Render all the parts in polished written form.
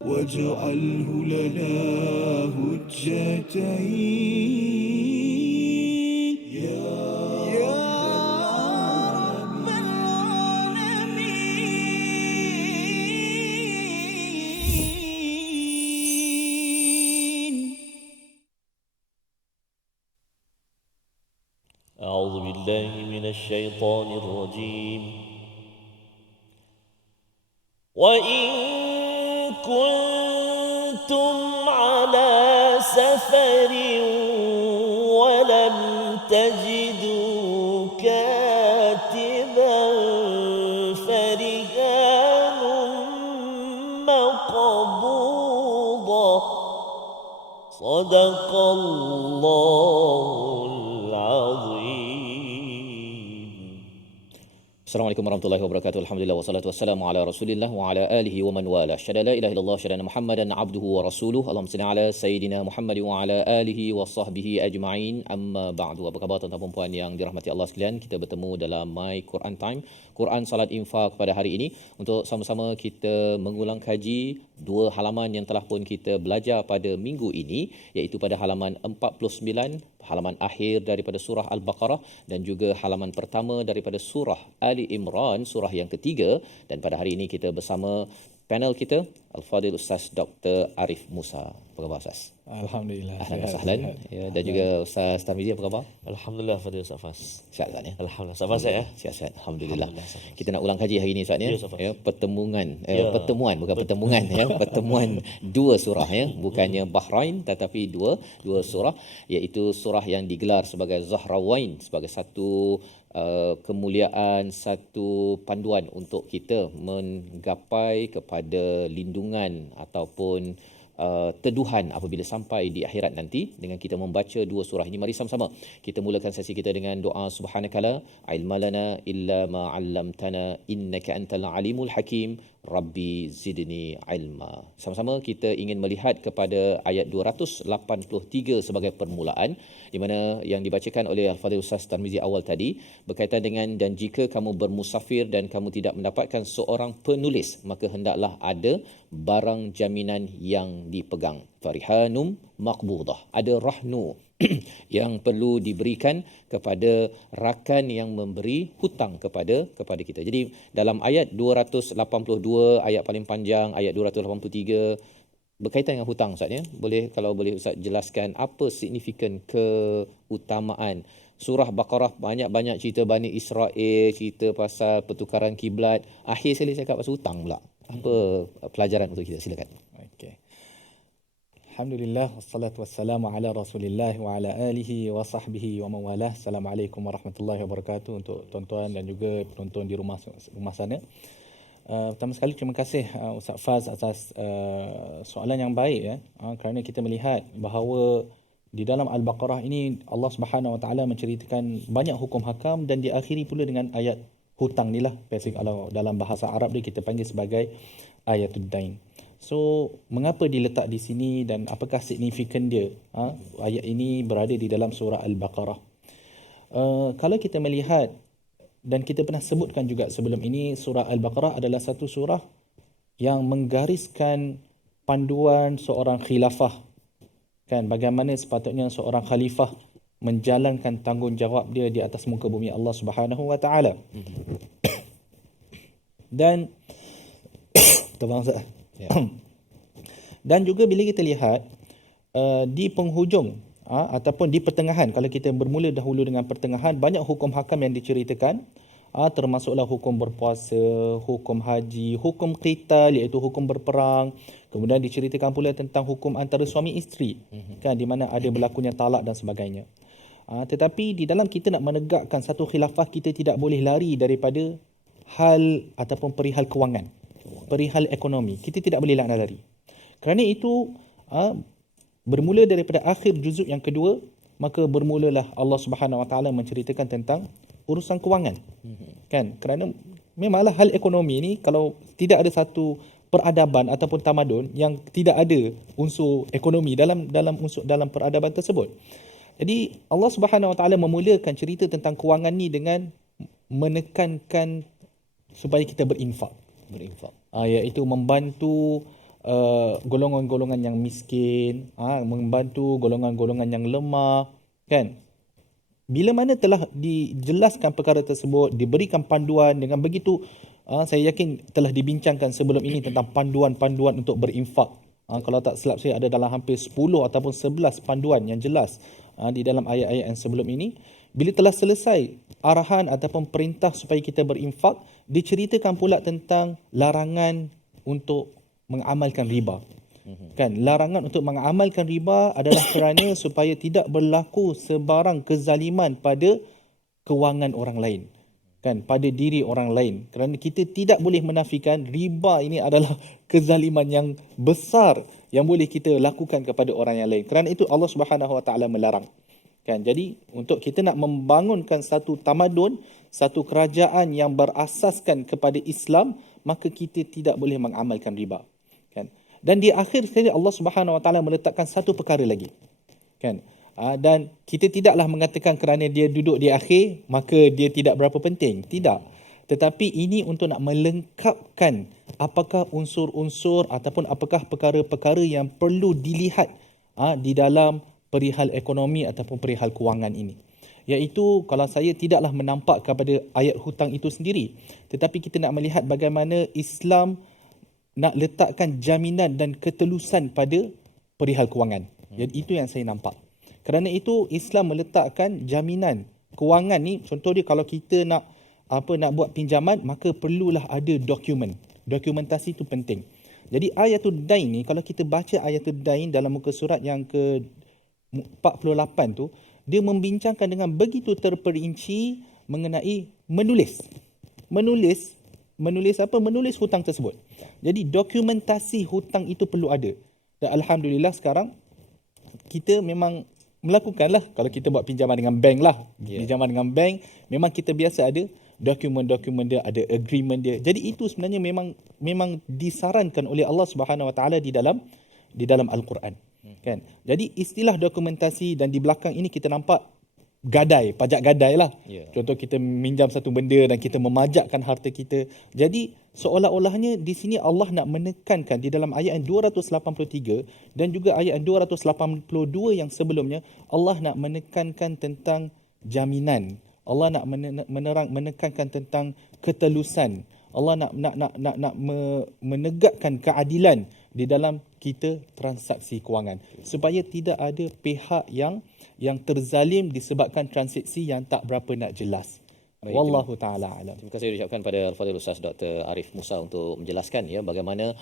واجعله لنا هجتين يا رب العالمين. أعوذ بالله من الشيطان الرجيم. وإن كنتم على سفر ولم تجدوا كاتبا فرهان مقبوضة صدق الله العظيم. Assalamualaikum warahmatullahi wabarakatuh. Alhamdulillah wassalatu wassalamu ala Rasulillah wa ala alihi wa man wala. Syada la ilaha illallah syada Muhammadan abduhu wa rasuluh. Allahumma salli ala sayidina Muhammad wa ala alihi wa sahbihi ajma'in. Amma ba'du. Apa khabar tuan-tuan dan puan yang dirahmati Allah sekalian? Kita bertemu dalam My Quran Time, Quran Salat Infak pada hari ini untuk sama-sama kita mengulang kaji dua halaman yang telah pun kita belajar pada minggu ini, iaitu pada halaman 49, halaman akhir daripada surah Al-Baqarah, dan juga halaman pertama daripada surah Ali Imran, surah yang ketiga. Dan pada hari ini kita bersama panel kita, Al-Fadhil Ustaz Dr. Arif Musa. Apa khabar Ustaz? Alhamdulillah. Ahlan wa sahlan. Ya, dan juga Ustaz Tarmizi, apa khabar? Alhamdulillah, Fadil Ustaz Fas. Sihat Ustaz ya? Alhamdulillah, Ustaz Fas ya? Sihat-sihat. Alhamdulillah. Alhamdulillah. Kita nak ulang kaji hari ini Ustaz ya. Ya, Ustaz Fas. Ya, pertemuan Ya. pertemuan bukan pertemuan ya, pertemuan dua surah ya, bukannya Bahrain tetapi dua surah, iaitu surah yang digelar sebagai Zahrawain, sebagai satu kemuliaan, satu panduan untuk kita menggapai kepada lindungan ataupun teduhan apabila sampai di akhirat nanti dengan kita membaca dua surah ini. Mari sama-sama kita mulakan sesi kita dengan doa subhanakala ilmalana illa ma 'allamtana innaka antal alimul hakim rabbi zidni ilma. Sama-sama kita ingin melihat kepada ayat 283 sebagai permulaan, di mana yang dibacakan oleh Al-Fadhil Ustaz Tarmizi awal tadi berkaitan dengan, dan jika kamu bermusafir dan kamu tidak mendapatkan seorang penulis, maka hendaklah ada barang jaminan yang dipegang. Farihanum maqbudah, ada rahnu yang perlu diberikan kepada rakan yang memberi hutang kepada kita. Jadi dalam ayat 282, ayat paling panjang, ayat 283 berkaitan dengan hutang Ustaz ya. Kalau boleh Ustaz jelaskan apa signifikan keutamaan surah Baqarah. Banyak cerita Bani Israel, cerita pasal pertukaran kiblat, akhir sekali cakap pasal hutang pula. Apa pelajaran untuk kita? Silakan. Okey. Alhamdulillah wassalatu wassalamu ala Rasulillah wa ala alihi wa sahbihi wa man walah. Assalamualaikum warahmatullahi wabarakatuh untuk tuan-tuan dan juga penonton di rumah sana. Pertama sekali terima kasih Ustaz Faz atas soalan yang baik ya. Kerana kita melihat bahawa di dalam Al-Baqarah ini Allah Subhanahu Wa Taala menceritakan banyak hukum hakam dan diakhiri pula dengan ayat hutang ni lah. Kalau dalam bahasa Arab dia kita panggil sebagai ayatud dain. So mengapa diletak di sini dan apakah signifikan dia? Ayat ini berada di dalam surah Al-Baqarah. Kalau kita melihat, dan kita pernah sebutkan juga sebelum ini, surah Al-Baqarah adalah satu surah yang menggariskan panduan seorang khilafah. Kan, bagaimana sepatutnya seorang khalifah menjalankan tanggungjawab dia di atas muka bumi Allah Subhanahu Wa Taala. Dan Ya. dan juga bila kita lihat di penghujung ataupun di pertengahan, kalau kita bermula dahulu dengan pertengahan, banyak hukum hakam yang diceritakan, termasuklah hukum berpuasa, hukum haji, hukum qital iaitu hukum berperang. Kemudian diceritakan pula tentang hukum antara suami isteri, kan, di mana ada berlakunya talak dan sebagainya. Tetapi di dalam kita nak menegakkan satu khilafah, kita tidak boleh lari daripada hal ataupun perihal kewangan, perihal ekonomi. Kita tidak boleh lari. Kerana itu bermula daripada akhir juzuk yang kedua, maka bermulalah Allah Subhanahu Wa Taala menceritakan tentang urusan kewangan. Kan? Kerana memanglah hal ekonomi ni, kalau tidak ada satu peradaban ataupun tamadun yang tidak ada unsur ekonomi dalam peradaban tersebut. Jadi Allah Subhanahu Wa Taala memulakan cerita tentang kewangan ni dengan menekankan supaya kita berinfak. Iaitu membantu golongan-golongan yang miskin, membantu golongan-golongan yang lemah, kan? Bila mana telah dijelaskan perkara tersebut, diberikan panduan dengan begitu, saya yakin telah dibincangkan sebelum ini tentang panduan-panduan untuk berinfak. Kalau tak silap saya ada dalam hampir 10 ataupun 11 panduan yang jelas di dalam ayat-ayat yang sebelum ini. Bila telah selesai arahan ataupun perintah supaya kita berinfak, diceritakan pula tentang larangan untuk mengamalkan riba. Kan, larangan untuk mengamalkan riba adalah kerana supaya tidak berlaku sebarang kezaliman pada kewangan orang lain, kan, pada diri orang lain. Kerana kita tidak boleh menafikan riba ini adalah kezaliman yang besar yang boleh kita lakukan kepada orang yang lain. Kerana itu Allah Subhanahu Wa Taala melarang. Kan, jadi untuk kita nak membangunkan satu tamadun, satu kerajaan yang berasaskan kepada Islam, maka kita tidak boleh mengamalkan riba. Kan? Dan di akhir sekali Allah Subhanahu Wa Taala meletakkan satu perkara lagi. Kan? Dan kita tidaklah mengatakan kerana dia duduk di akhir maka dia tidak berapa penting. Tidak. Tetapi ini untuk nak melengkapkan apakah unsur-unsur ataupun apakah perkara-perkara yang perlu dilihat di dalam perihal ekonomi ataupun perihal kewangan ini. Iaitu kalau saya tidaklah menampak kepada ayat hutang itu sendiri, tetapi kita nak melihat bagaimana Islam nak letakkan jaminan dan ketelusan pada perihal kewangan. Jadi itu yang saya nampak. Kerana itu Islam meletakkan jaminan kewangan ni, contoh dia kalau kita nak buat pinjaman, maka perlulah ada dokumen. Dokumentasi itu penting. Jadi ayatul dain ni, kalau kita baca ayatul dain dalam muka surat yang ke 48 tu, dia membincangkan dengan begitu terperinci mengenai menulis apa? Menulis hutang tersebut. Jadi dokumentasi hutang itu perlu ada. Dan alhamdulillah sekarang kita memang melakukanlah. Kalau kita buat pinjaman dengan bank lah, pinjaman dengan bank, memang kita biasa ada dokumen-dokumen dia, ada agreement dia. Jadi itu sebenarnya memang disarankan oleh Allah Subhanahu Wa Taala di dalam Al-Quran. Kan? Jadi istilah dokumentasi, dan di belakang ini kita nampak gadai, pajak gadai lah. Contoh kita minjam satu benda dan kita memajakkan harta kita. Jadi seolah-olahnya di sini Allah nak menekankan di dalam ayat 283 dan juga ayat 282 yang sebelumnya, Allah nak menekankan tentang jaminan. Allah nak menekankan tentang ketelusan. Allah nak menegakkan keadilan di dalam kita transaksi kewangan supaya tidak ada pihak yang terzalim disebabkan transaksi yang tak berapa nak jelas. Wallahu taala alam. Terima kasih diucapkan pada Al-Fadhil Ustaz Dr. Arif Musa untuk menjelaskan bagaimana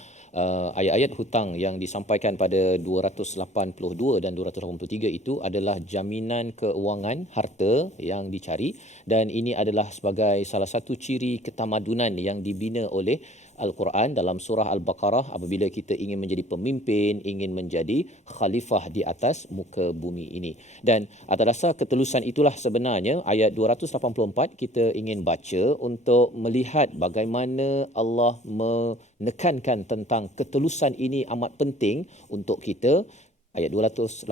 ayat-ayat hutang yang disampaikan pada 282 dan 283 itu adalah jaminan keuangan harta yang dicari, dan ini adalah sebagai salah satu ciri ketamadunan yang dibina oleh Al-Quran dalam surah Al-Baqarah. Apabila kita ingin menjadi pemimpin, ingin menjadi khalifah di atas muka bumi ini. Dan atas dasar ketelusan itulah sebenarnya ayat 284 kita ingin baca untuk melihat bagaimana Allah menekankan tentang ketelusan ini amat penting untuk kita. Ayat 284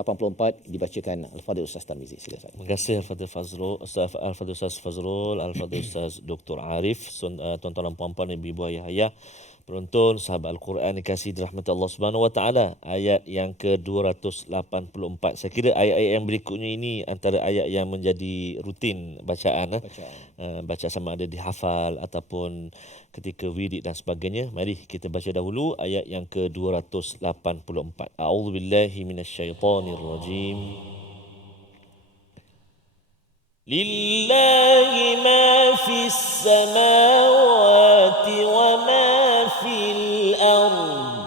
dibacakan Al-Fadhil Ustaz Tarmizi. Silakan. Terima kasih Al-Fadhil Fazrul, Al-Fadhil Ustaz Fazrul, Al-Fadhil Ustaz Dr. Arif, tuan-tuan dan puan-puan, ibu-ibu, ayah-ayah, penonton, sahabat Al-Quran dikasihi dirahmati Allah Subhanahu Wa Taala. Ayat yang ke-284. Saya kira ayat-ayat yang berikutnya ini antara ayat yang menjadi rutin bacaan. Baca sama ada dihafal ataupun ketika wirid dan sebagainya. Mari kita baca dahulu ayat yang ke-284. A'udzubillahi minasyaitonirrajim. Lillahi ma fis samawati wa ma fil ard.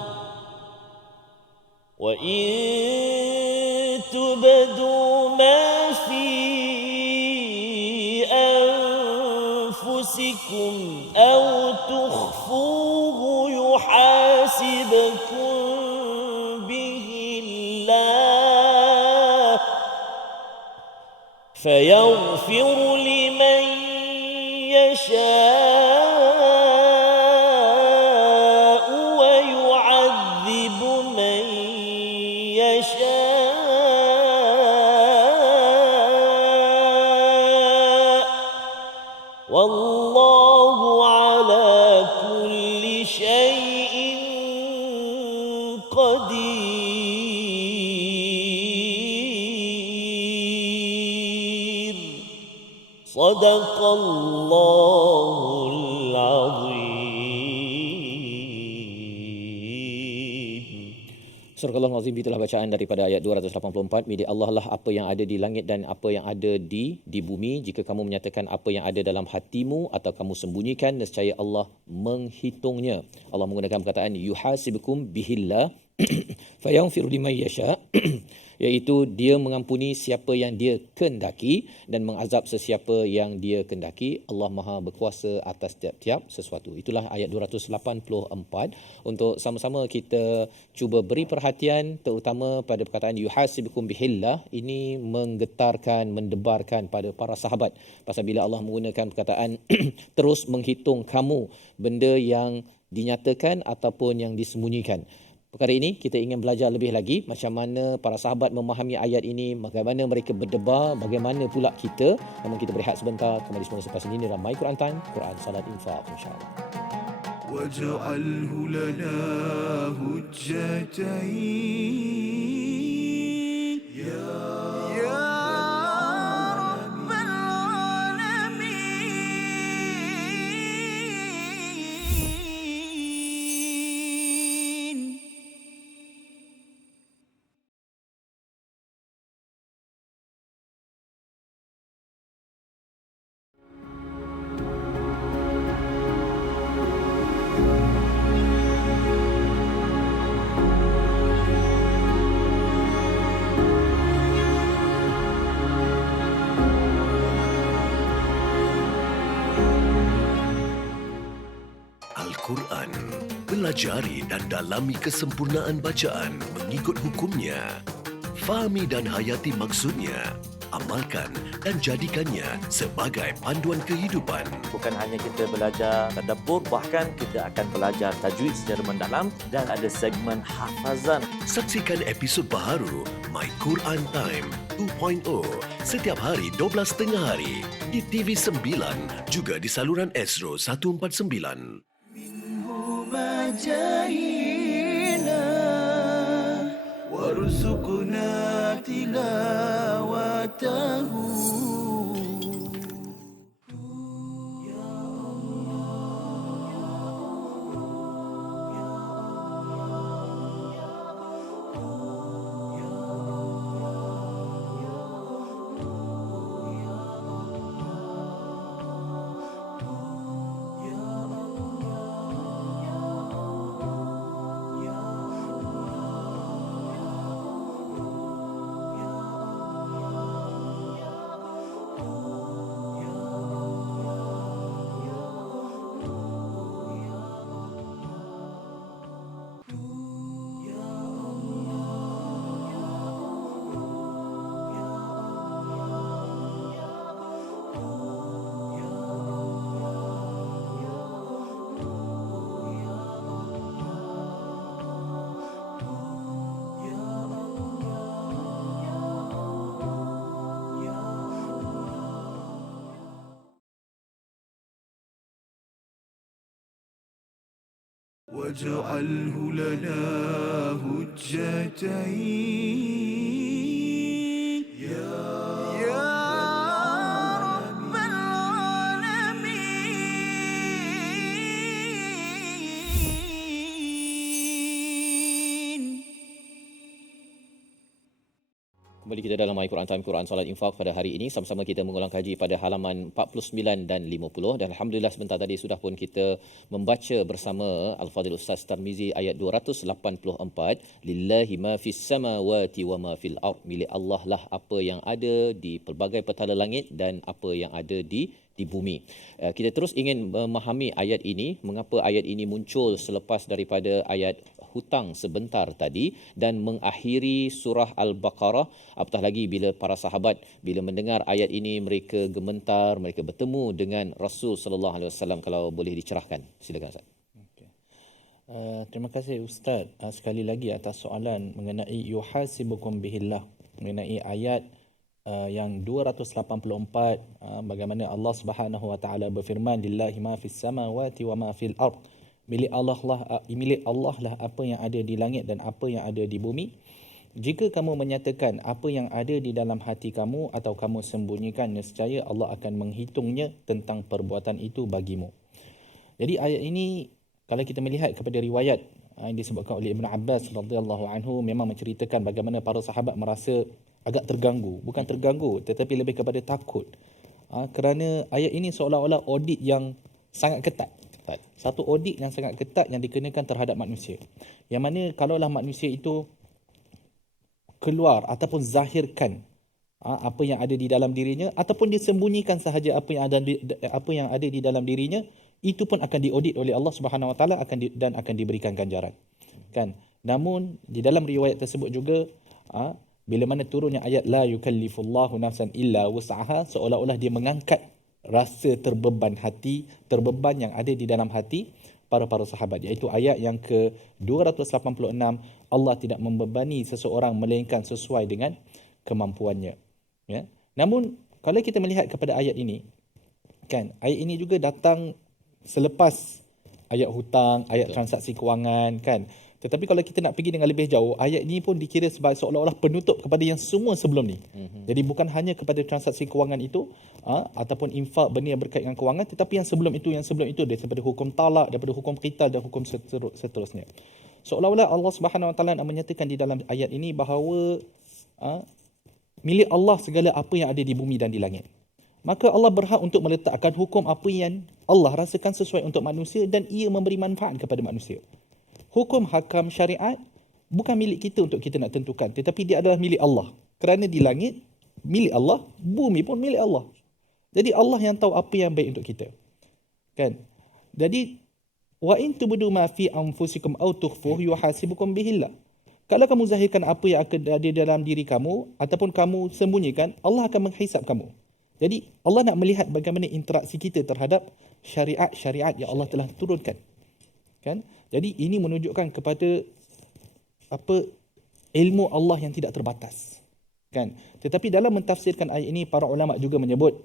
Wa in tubdu ma fi anfusikum aw tukhfuhu yuhasibkum bihi Allah فيغفر لمن يشاء ويعذب من يشاء والله على كل شيء قدير صدق الله العظيم. Surah Al-Azim, itulah bacaan daripada ayat 284. Milik Allah lah apa yang ada di langit dan apa yang ada di bumi. Jika kamu menyatakan apa yang ada dalam hatimu atau kamu sembunyikan, nescaya Allah menghitungnya. Allah menggunakan perkataan yuhasibukum bihillah fayaghfiru liman yasha iaitu dia mengampuni siapa yang dia kehendaki dan mengazab sesiapa yang dia kehendaki. Allah Maha berkuasa atas tiap-tiap sesuatu. Itulah ayat 284. Untuk sama-sama kita cuba beri perhatian terutama pada perkataan yuhasibukum bihillah. Ini menggetarkan, mendebarkan pada para sahabat. Pasal bila Allah menggunakan perkataan terus menghitung kamu, benda yang dinyatakan ataupun yang disembunyikan. Perkara ini kita ingin belajar lebih lagi macam mana para sahabat memahami ayat ini, bagaimana mereka berdebar, bagaimana pula kita. Namun kita berehat sebentar, kembali semula selepas ini dalam My Quran Time, Quran Salat Infaq, insya-Allah. Waj'alhu lana hujjatain ya rabbal alamin. Al-Quran. Pelajari dan dalami kesempurnaan bacaan mengikut hukumnya. Fahami dan hayati maksudnya. Amalkan dan jadikannya sebagai panduan kehidupan. Bukan hanya kita belajar tadabbur, bahkan kita akan belajar tajwid secara mendalam dan ada segmen hafazan. Saksikan episod baharu My Quran Time 2.0 setiap hari 12.30 hari di TV9 juga di saluran Astro 149. مجاهينا وارزقنا تلاوته واجعله لنا هجتين يا رب العالمين. Kembali kita dalam My Quran Time, Quran Salat Infaq pada hari ini. Sama-sama kita mengulang kaji pada halaman 49 dan 50. Dan Alhamdulillah sebentar tadi sudah pun kita membaca bersama Al-Fadhil Ustaz Tarmizi ayat 284. Lillahi ma fis samawati wa ma fil ard. Milik Allah lah apa yang ada di pelbagai petala langit dan apa yang ada di bumi. Kita terus ingin memahami ayat ini, mengapa ayat ini muncul selepas daripada ayat hutang sebentar tadi dan mengakhiri surah Al-Baqarah. Apatah lagi bila para sahabat bila mendengar ayat ini mereka gemetar, mereka bertemu dengan Rasul sallallahu alaihi wasallam. Kalau boleh dicerahkan, silakan Ustaz. Terima kasih Ustaz sekali lagi atas soalan mengenai yuhasibukum bihillah, mengenai ayat yang 284, bagaimana Allah Subhanahu wa taala berfirman lillahi ma fis samawati wa ma fil ard. milik Allah lah apa yang ada di langit dan apa yang ada di bumi. Jika kamu menyatakan apa yang ada di dalam hati kamu atau kamu sembunyikan, nescaya Allah akan menghitungnya tentang perbuatan itu bagimu. Jadi ayat ini kalau kita melihat kepada riwayat yang disebutkan oleh Ibn Abbas radhiyallahu anhu, memang menceritakan bagaimana para sahabat merasa agak terganggu, bukan terganggu tetapi lebih kepada takut. Kerana ayat ini seolah-olah audit yang sangat ketat. Satu audit yang sangat ketat yang dikenakan terhadap manusia. Yang mana kalaulah manusia itu keluar ataupun zahirkan apa yang ada di dalam dirinya, ataupun dia sembunyikan sahaja apa yang ada di dalam dirinya, itu pun akan diaudit oleh Allah Subhanahu Wa Taala dan akan diberikan ganjaran. Kan? Namun di dalam riwayat tersebut juga bila mana turunnya ayat la yukallifullahu nafsan illa wus'aha, seolah-olah dia mengangkat rasa terbeban yang ada di dalam hati para sahabat, iaitu ayat yang ke-286, Allah tidak membebani seseorang melainkan sesuai dengan kemampuannya. Ya. Namun kalau kita melihat kepada ayat ini, kan, ayat ini juga datang selepas ayat hutang, ayat transaksi kewangan, kan. Tetapi kalau kita nak pergi dengan lebih jauh, ayat ini pun dikira sebagai seolah-olah penutup kepada yang semua sebelum ni. Jadi bukan hanya kepada transaksi kewangan itu ataupun infak benda yang berkait dengan kewangan, tetapi yang sebelum itu daripada hukum talak, daripada hukum qital dan hukum seterusnya. Seolah-olah Allah Subhanahu Wa Taala nak menyatakan di dalam ayat ini bahawa milik Allah segala apa yang ada di bumi dan di langit. Maka Allah berhak untuk meletakkan hukum apa yang Allah rasakan sesuai untuk manusia dan ia memberi manfaat kepada manusia. Hukum hakam syariat bukan milik kita untuk kita nak tentukan, tetapi dia adalah milik Allah. Kerana di langit milik Allah, bumi pun milik Allah. Jadi Allah yang tahu apa yang baik untuk kita. Kan? Jadi wa in tubdu ma fi anfusikum aw tukhfuhu yuhasibukum bihillah. Kalau kamu zahirkan apa yang ada dalam diri kamu ataupun kamu sembunyikan, Allah akan menghisap kamu. Jadi Allah nak melihat bagaimana interaksi kita terhadap syariat-syariat yang Allah telah turunkan. Kan? Jadi ini menunjukkan kepada ilmu Allah yang tidak terbatas. Kan? Tetapi dalam mentafsirkan ayat ini, para ulama juga menyebut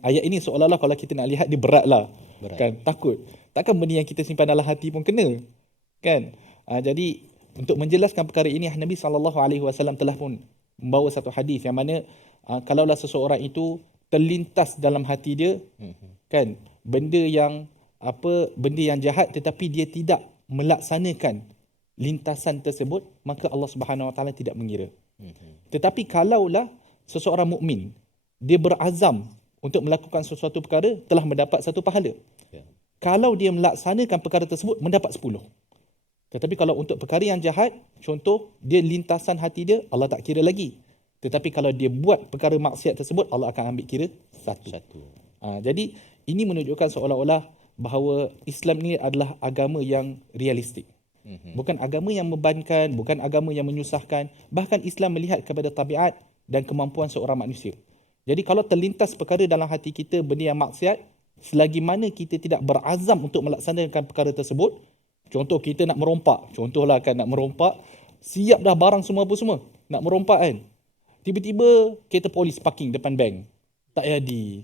ayat ini seolah-olah kalau kita nak lihat dia beratlah. Kan? Takut. Takkan benda yang kita simpan dalam hati pun kena. Kan? Jadi untuk menjelaskan perkara ini, Nabi SAW telah pun membawa satu hadis yang mana kalaulah seseorang itu terlintas dalam hati dia, kan, benda yang jahat tetapi dia tidak melaksanakan lintasan tersebut, maka Allah Subhanahu Wa Taala tidak mengira. Tetapi kalaulah seseorang mukmin dia berazam untuk melakukan sesuatu perkara, telah mendapat satu pahala. Kalau dia melaksanakan perkara tersebut, mendapat 10. Tetapi kalau untuk perkara yang jahat, contoh dia lintasan hati dia, Allah tak kira lagi. Tetapi kalau dia buat perkara maksiat tersebut, Allah akan ambil kira satu. Jadi ini menunjukkan seolah-olah bahawa Islam ini adalah agama yang realistik. Bukan agama yang membebankan, bukan agama yang menyusahkan. Bahkan Islam melihat kepada tabiat dan kemampuan seorang manusia. Jadi kalau terlintas perkara dalam hati kita, benda yang maksiat, selagi mana kita tidak berazam untuk melaksanakan perkara tersebut, contoh kita nak merompak, contohlah kan nak merompak, siap dah barang semua apa semua, nak merompak kan. Tiba-tiba kereta polis parking depan bank. Tak jadi.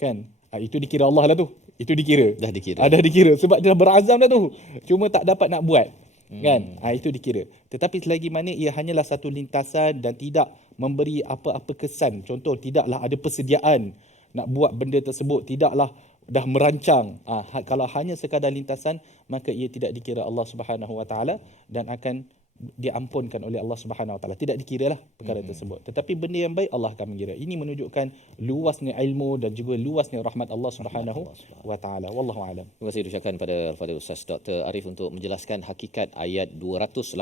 Kan? Itu dikira Allah lah tu. Itu dikira. Dah dikira. Sebab dia dah berazam dah tu. Cuma tak dapat nak buat. Kan? Itu dikira. Tetapi selagi mana ia hanyalah satu lintasan dan tidak memberi apa-apa kesan. Contoh, tidaklah ada persediaan nak buat benda tersebut. Tidaklah dah merancang. Kalau hanya sekadar lintasan, maka ia tidak dikira Allah Subhanahu Wa Taala dan akan diampunkan oleh Allah Subhanahu Wa Taala. Tidak dikiralah perkara tersebut. Tetapi benda yang baik Allah akan mengira. Ini menunjukkan luasnya ilmu dan juga luasnya rahmat Allah Subhanahu Wa Taala. Wallahu a'lam. Terima kasih diucapkan pada Al-Fadhil Ustaz Dr. Arif untuk menjelaskan hakikat ayat 284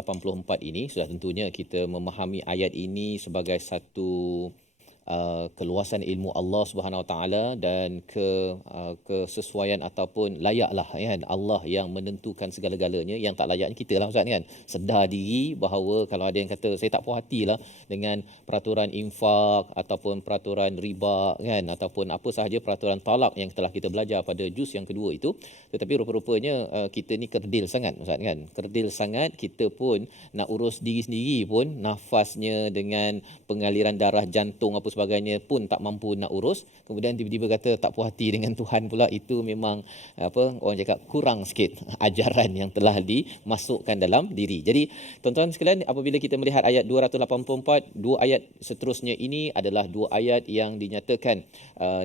ini. Sudah tentunya kita memahami ayat ini sebagai satu keluasan ilmu Allah Subhanahu Wa Taala dan kesesuaian ataupun layaklah kan Allah yang menentukan segala-galanya. Yang tak layaknya kita lah Ustaz kan. Sedar diri bahawa kalau ada yang kata saya tak puas hatilah dengan peraturan infak ataupun peraturan riba kan, ataupun apa sahaja peraturan talak yang telah kita belajar pada juz yang kedua itu, tetapi rupa-rupanya kita ni kerdil sangat Ustaz kan. Kerdil sangat, kita pun nak urus diri sendiri pun, nafasnya dengan pengaliran darah jantung apa sebagainya pun tak mampu nak urus, kemudian tiba-tiba kata tak puas hati dengan Tuhan pula, itu memang orang cakap kurang sikit ajaran yang telah dimasukkan dalam diri. Jadi tuan-tuan sekalian, apabila kita melihat ayat 284, dua ayat seterusnya ini adalah dua ayat yang dinyatakan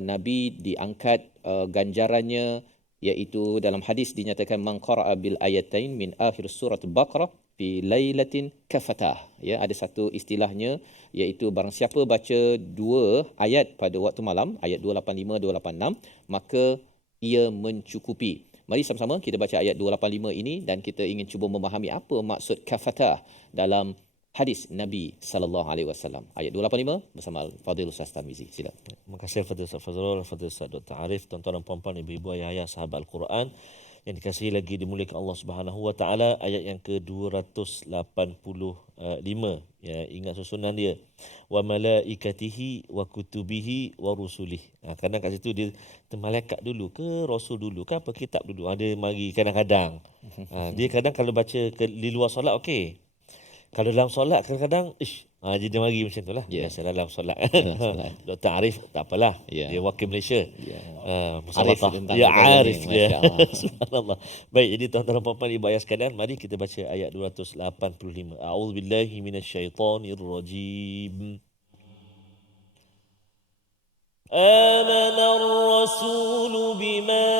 Nabi diangkat ganjarannya, iaitu dalam hadis dinyatakan man qara'a bil ayatain min akhir surat Baqarah fi lailatin kafatah. Ada satu istilahnya, iaitu barang siapa baca dua ayat pada waktu malam, ayat 285 286, maka ia mencukupi. Mari sama-sama kita baca ayat 285 ini dan kita ingin cuba memahami apa maksud kafatah dalam hadis Nabi sallallahu alaihi wasallam. Ayat 285 bersama Fadil Ustaz Tarmizi. Sila. Terima kasih Fadil Ustaz Fazrul, Fadil Ustaz Dr. Arif, tuan-tuan dan puan-puan, ibu-ibu, ayah-ayah, sahabat Al-Quran yang dikasihi lagi dimuliakan Allah Subhanahu wa taala. Ayat yang ke-285, ingat susunan dia, wa malaikatihi wa kutubihi wa rusulih. Kadang kat situ dia malaikat dulu ke rasul dulu ke apa kitab dulu, ada mari kadang-kadang. Dia kadang kalau baca di luar solat okey, kalau dalam solat kadang-kadang dia mari macam tu lah. Biasalah dalam solat. Dr. Arif tak apalah. Dia wakil Malaysia. Arif dia Arif dia. Subhanallah. Baik, jadi tuan-tuan dan puan-puan, ibu ayah sekalian, mari kita baca ayat 285. A'udzubillahi minasyaitonirrajim. Amana ar-rasulu bima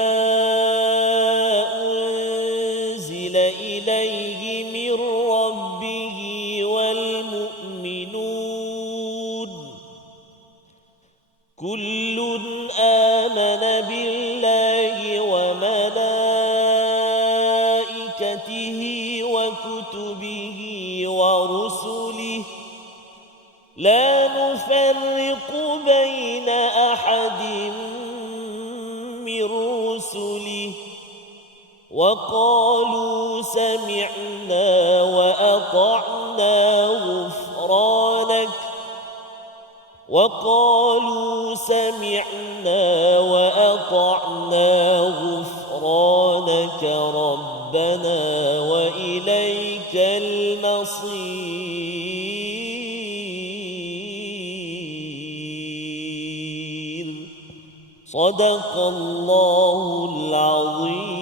unzila ilayhi min rabbih والمؤمنون كل آمن بالله وملائكته وكتبه ورسله لا نفرق بين أحد من رسله وقالوا سمعنا وأطعنا غفرانك وقالوا سمعنا وأطعنا غفرانك ربنا وإليك المصير صدق الله العظيم.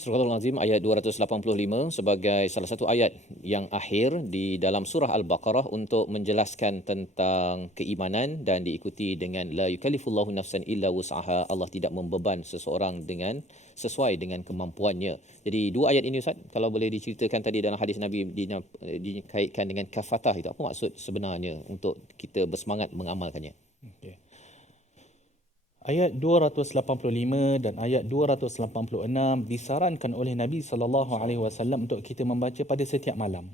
Surah Al-Azim ayat 285 sebagai salah satu ayat yang akhir di dalam surah Al-Baqarah untuk menjelaskan tentang keimanan dan diikuti dengan la yukallifullahu nafsan illa wus'aha. Allah tidak membeban seseorang dengan sesuai dengan kemampuannya. Jadi dua ayat ini Ustaz, kalau boleh diceritakan tadi dalam hadis Nabi dikaitkan dengan kafatah, itu apa maksud sebenarnya untuk kita bersemangat mengamalkannya? Okey. Ayat 285 dan ayat 286 disarankan oleh Nabi SAW untuk kita membaca pada setiap malam.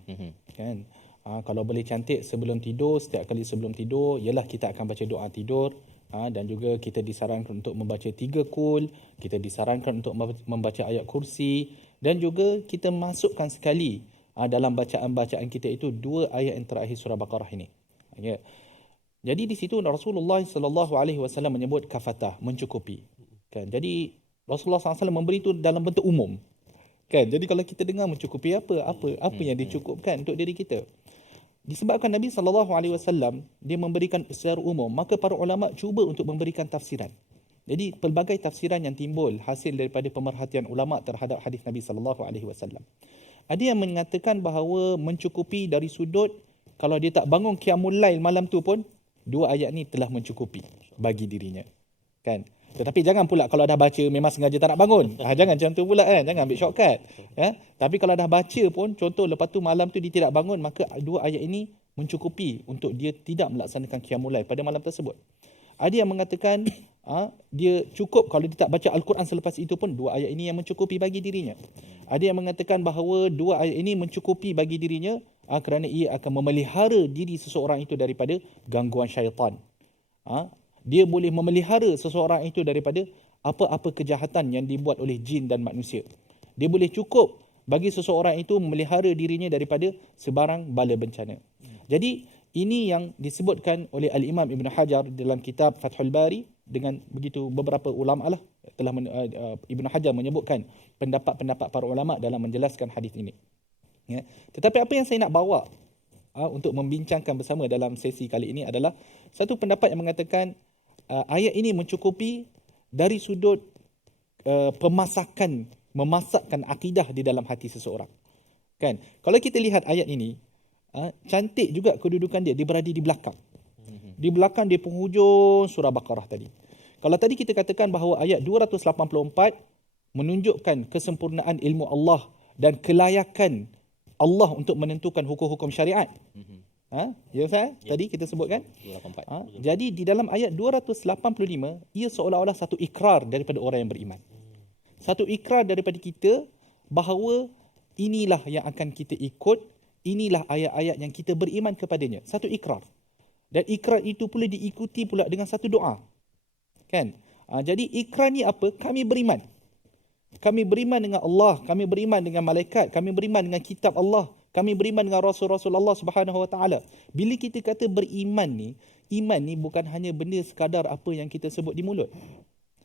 Kan? Kalau boleh cantik sebelum tidur, setiap kali sebelum tidur, ialah kita akan baca doa tidur. Dan juga kita disarankan untuk membaca 3 kul, kita disarankan untuk membaca ayat kursi, dan juga kita masukkan sekali dalam bacaan-bacaan kita itu 2 ayat yang terakhir surah Baqarah ini. Ya. Jadi di situ Rasulullah SAW menyebut kafatah, mencukupi. Kan? Jadi Rasulullah SAW memberi itu dalam bentuk umum. Kan? Jadi kalau kita dengar mencukupi apa yang dicukupkan untuk diri kita. Disebabkan Nabi SAW dia memberikan secara umum, maka para ulama cuba untuk memberikan tafsiran. Jadi pelbagai tafsiran yang timbul hasil daripada pemerhatian ulama terhadap hadis Nabi SAW. Ada yang mengatakan bahawa mencukupi dari sudut kalau dia tak bangun qiyamul lail malam tu pun 2 ayat ni telah mencukupi bagi dirinya. Kan? Tetapi jangan pula kalau dah baca memang sengaja tak nak bangun. Jangan macam tu pula kan. Jangan ambil shortcut. Tapi kalau dah baca pun, contoh lepas tu malam tu dia tidak bangun, maka 2 ayat ini mencukupi untuk dia tidak melaksanakan qiyamul lail pada malam tersebut. Ada yang mengatakan dia cukup kalau dia tak baca Al-Quran selepas itu pun 2 ayat ini yang mencukupi bagi dirinya. Ada yang mengatakan bahawa 2 ayat ini mencukupi bagi dirinya kerana ia akan memelihara diri seseorang itu daripada gangguan syaitan. Dia boleh memelihara seseorang itu daripada apa-apa kejahatan yang dibuat oleh jin dan manusia. Dia boleh cukup bagi seseorang itu memelihara dirinya daripada sebarang bala bencana. Jadi ini yang disebutkan oleh Al-Imam Ibn Hajar dalam kitab Fathul Bari, dengan begitu beberapa ulama lah telah Ibn Hajar menyebutkan pendapat-pendapat para ulama dalam menjelaskan hadis ini. Ya. Tetapi apa yang saya nak bawa untuk membincangkan bersama dalam sesi kali ini adalah satu pendapat yang mengatakan ayat ini mencukupi dari sudut memasakkan akidah di dalam hati seseorang. Kan? Kalau kita lihat ayat ini, cantik juga kedudukan dia berada di belakang. Di belakang di penghujung surah Baqarah tadi. Kalau tadi kita katakan bahawa ayat 284 menunjukkan kesempurnaan ilmu Allah dan kelayakan Allah untuk menentukan hukum-hukum syariat. Ya Ustaz? Tadi kita sebutkan. 284. Jadi di dalam ayat 285, ia seolah-olah satu ikrar daripada orang yang beriman. Satu ikrar daripada kita bahawa inilah yang akan kita ikut, inilah ayat-ayat yang kita beriman kepadanya. Satu ikrar. Dan ikrar itu pula diikuti pula dengan satu doa. Kan? Jadi ikrar ni apa? Kami beriman. Kami beriman dengan Allah, kami beriman dengan malaikat, kami beriman dengan kitab Allah, kami beriman dengan Rasul-Rasul Allah Subhanahu Wa Taala. Bila kita kata beriman ni, iman ni bukan hanya benda sekadar apa yang kita sebut di mulut.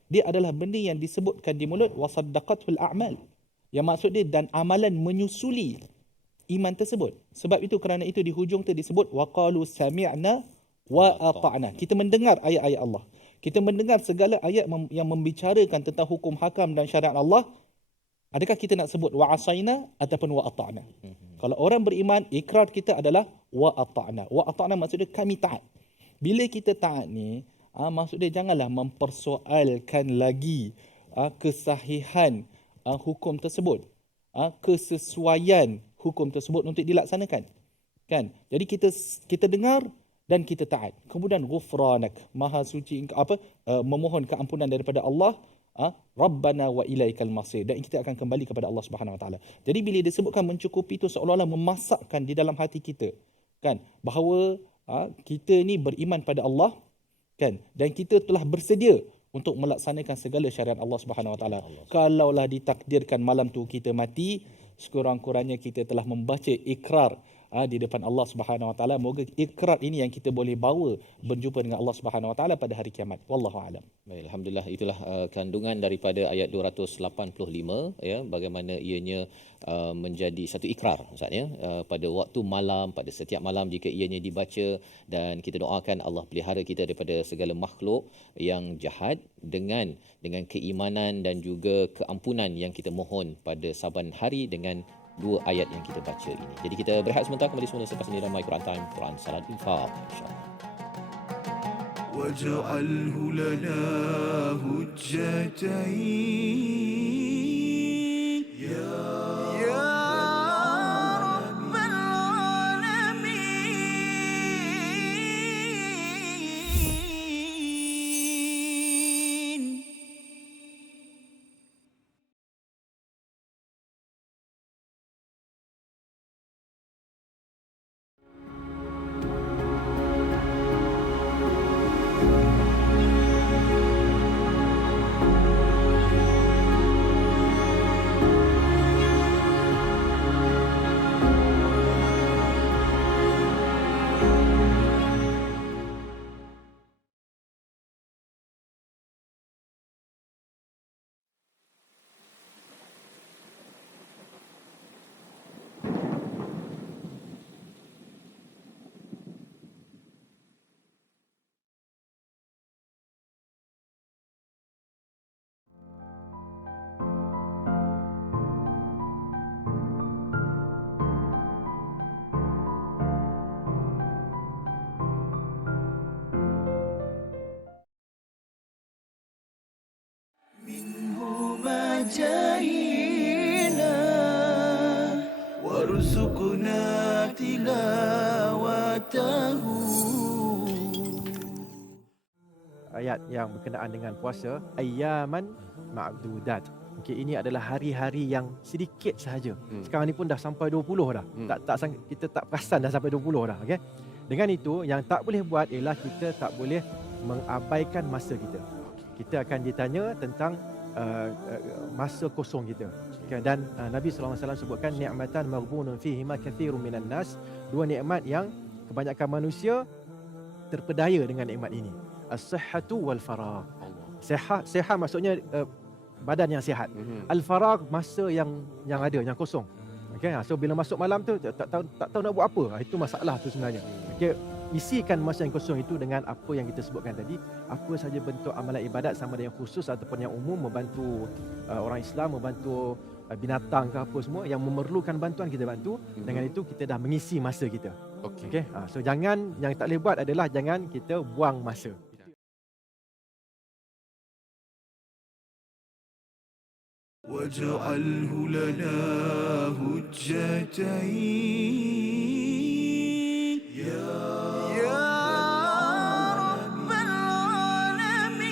Dia adalah benda yang disebutkan di mulut, wasaddaqatul a'mal. Yang maksud dia dan amalan menyusuli iman tersebut. Sebab itu kerana itu di hujung tu disebut waqalu sami'na wa ata'na. Kita mendengar ayat-ayat Allah. Kita mendengar segala ayat yang membicarakan tentang hukum hakam dan syariat Allah. Adakah kita nak sebut wa asaina ataupun wa ata'na? Kalau orang beriman, ikrar kita adalah wa ata'na. Wa ata'na maksudnya kami taat. Bila kita taat ni, maksud dia janganlah mempersoalkan lagi kesahihan hukum tersebut, kesesuaian hukum tersebut untuk dilaksanakan. Kan? Jadi kita dengar dan kita taat. Kemudian ghufranak, maha suci engkau, memohon keampunan daripada Allah, Rabbana wa ilaikal masir, dan kita akan kembali kepada Allah Subhanahu Wa Taala. Jadi bila disebutkan mencukupi itu seolah-olah memasakkan di dalam hati kita, kan, bahawa kita ni beriman pada Allah, kan, dan kita telah bersedia untuk melaksanakan segala syariat Allah Subhanahu Wa Taala. Kalaulah ditakdirkan malam tu kita mati, sekurang-kurangnya kita telah membaca ikrar di depan Allah Subhanahu Wa Taala. Moga ikrar ini yang kita boleh bawa berjumpa dengan Allah Subhanahu Wa Taala pada hari kiamat. Wallahu a'lam. Baik, alhamdulillah, itulah kandungan daripada ayat 285, ya, bagaimana ianya menjadi satu ikrar, Ustaz, ya, pada waktu malam, pada setiap malam jika ianya dibaca, dan kita doakan Allah pelihara kita daripada segala makhluk yang jahat dengan keimanan dan juga keampunan yang kita mohon pada saban hari dengan dua ayat yang kita baca ini. Jadi kita berehat sebentar, kembali semula selepas ini dalam My Quran Time, Quran Salat Infaq, insya-Allah. واجعله لنا هجتين يا رب العالمين. منهما جاهينا وارزقنا تلاوته. Ayat yang berkenaan dengan puasa, ayyaman ma'dudat. Okey, ini adalah hari-hari yang sedikit sahaja. Sekarang ni pun dah sampai 20 dah. Kita tak perasan dah sampai 20 dah, okey. Dengan itu yang tak boleh buat ialah kita tak boleh mengabaikan masa kita. Kita akan ditanya tentang masa kosong kita. Okay, dan Nabi SAW sebutkan ni'matan maghbunun fihima kathirun minan nas, dua nikmat yang kebanyakan manusia terpedaya dengan nikmat ini. As-sihhatu wal faragh. Sihat maksudnya badan yang sihat. Al-faragh masa yang ada, yang kosong. Okay, so bila masuk malam tu tak tahu nak buat apa. Itu masalah tu sebenarnya. Okay, isikan masa yang kosong itu dengan apa yang kita sebutkan tadi, apa saja bentuk amalan ibadat sama ada yang khusus ataupun yang umum, membantu orang Islam, membantu binatang ke apa semua yang memerlukan bantuan kita bantu. Dengan itu kita dah mengisi masa kita. Okey. Okay, so jangan, yang tak boleh buat adalah jangan kita buang masa. واجعله لنا هجتين يا رب العالمين.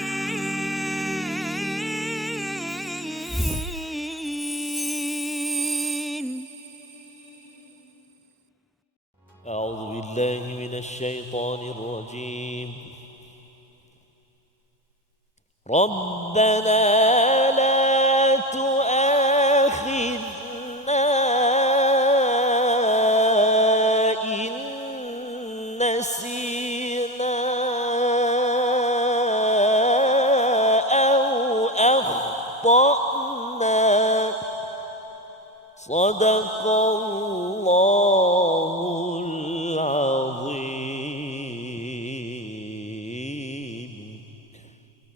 أعوذ بالله من الشيطان الرجيم. ربنا لا تؤاخذنا إن نسينا أو أخطأنا صدق الله العظيم.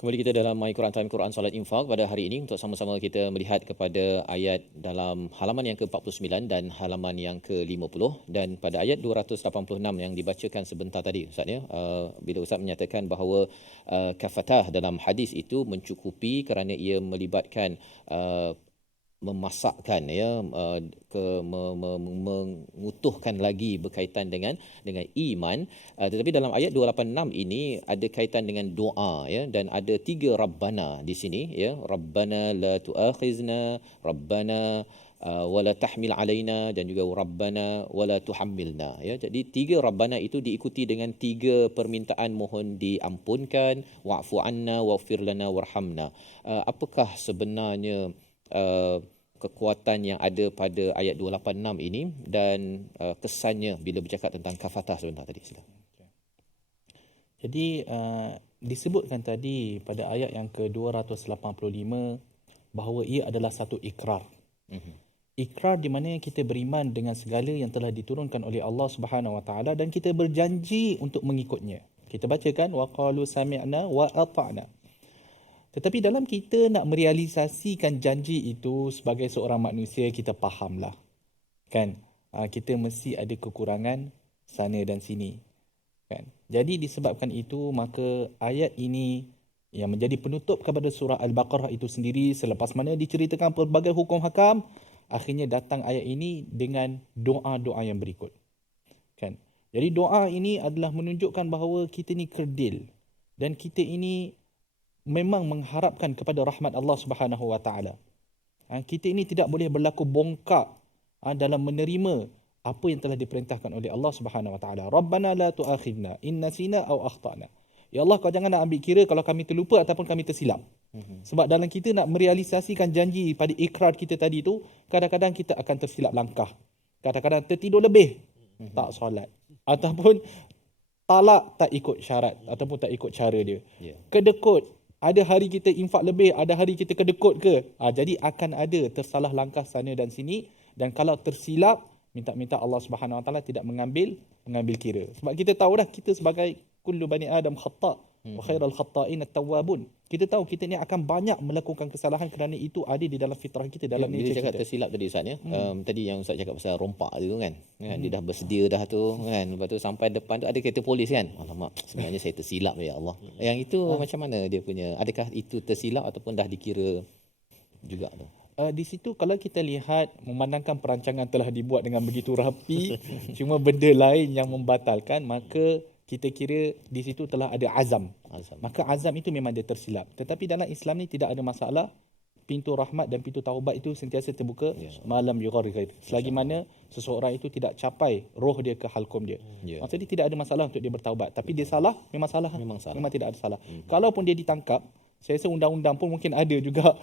Kembali kita dalam My Quran Time, Quran Salat Infak pada hari ini untuk sama-sama kita melihat kepada ayat dalam halaman yang ke-49 dan halaman yang ke-50. Dan pada ayat 286 yang dibacakan sebentar tadi Ustaz ya, bila Ustaz menyatakan bahawa kafatah dalam hadis itu mencukupi kerana ia melibatkan memasakkan ya mengutuhkan lagi berkaitan dengan iman, tetapi dalam ayat 286 ini ada kaitan dengan doa ya, dan ada 3 rabbana di sini ya, rabbana la tuakhizna, rabbana wala tahmil alaina, dan juga rabbana wala tuhammilna ya. Jadi 3 rabbana itu diikuti dengan 3 permintaan mohon diampunkan, wa'fu anna waghfir lana warhamna. Apakah sebenarnya kekuatan yang ada pada ayat 286 ini dan kesannya bila bercakap tentang kafatah sebentar tadi? Silakan. Jadi disebutkan tadi pada ayat yang ke-285 bahawa ia adalah satu ikrar. Ikrar di mana kita beriman dengan segala yang telah diturunkan oleh Allah Subhanahu Wa Taala dan kita berjanji untuk mengikutnya. Kita bacakan waqalu sami'na wa ata'na. Tetapi dalam kita nak merealisasikan janji itu sebagai seorang manusia, kita fahamlah. Kan? Kita mesti ada kekurangan sana dan sini. Kan? Jadi disebabkan itu, maka ayat ini yang menjadi penutup kepada surah Al-Baqarah itu sendiri, selepas mana diceritakan pelbagai hukum hakam, akhirnya datang ayat ini dengan doa-doa yang berikut. Kan? Jadi doa ini adalah menunjukkan bahawa kita ni kerdil dan kita ini memang mengharapkan kepada rahmat Allah Subhanahu Wa Taala. Kita ini tidak boleh berlaku bongkak dalam menerima apa yang telah diperintahkan oleh Allah Subhanahu Wa Taala. Rabbana la tu'akhidna in nasina aw akhtana. Ya Allah, kau jangan nak ambil kira kalau kami terlupa ataupun kami tersilap. Sebab dalam kita nak merealisasikan janji pada ikrar kita tadi tu, kadang-kadang kita akan tersilap langkah. Kadang-kadang tertidur lebih, tak solat. Ataupun talak tak ikut syarat ataupun tak ikut cara dia. Kedekut. Ada hari kita infak lebih, ada hari kita kedekut ke? Jadi akan ada tersalah langkah sana dan sini, dan kalau tersilap, minta-minta Allah Subhanahu Wa Taala tidak mengambil kira. Sebab kita tahu dah, kita sebagai kullu bani Adam khata' wa khairal khata'in at-tawwabun. Kita tahu kita ni akan banyak melakukan kesalahan kerana itu ada di dalam fitrah kita, dalam nature kita. Bila cakap tersilap tadi Ustaz ya, tadi yang Ustaz cakap pasal rompak tu kan, dia dah bersedia dah tu kan, lepas tu sampai depan tu ada kereta polis kan, alamak sebenarnya saya tersilap ya Allah. Yang itu macam mana dia punya, adakah itu tersilap ataupun dah dikira juga tu? Di situ kalau kita lihat, memandangkan perancangan telah dibuat dengan begitu rapi, cuma benda lain yang membatalkan, maka kita kira di situ telah ada azam. Maka azam itu memang dia tersilap. Tetapi dalam Islam ni tidak ada masalah. Pintu rahmat dan pintu taubat itu sentiasa terbuka malam yugharghair. Selagi mana seseorang itu tidak capai roh dia ke halkum dia. Maksudnya tidak ada masalah untuk dia bertaubat. Tapi dia salah, memang salah. Memang tidak ada salah. Kalaupun dia ditangkap, saya rasa undang-undang pun mungkin ada juga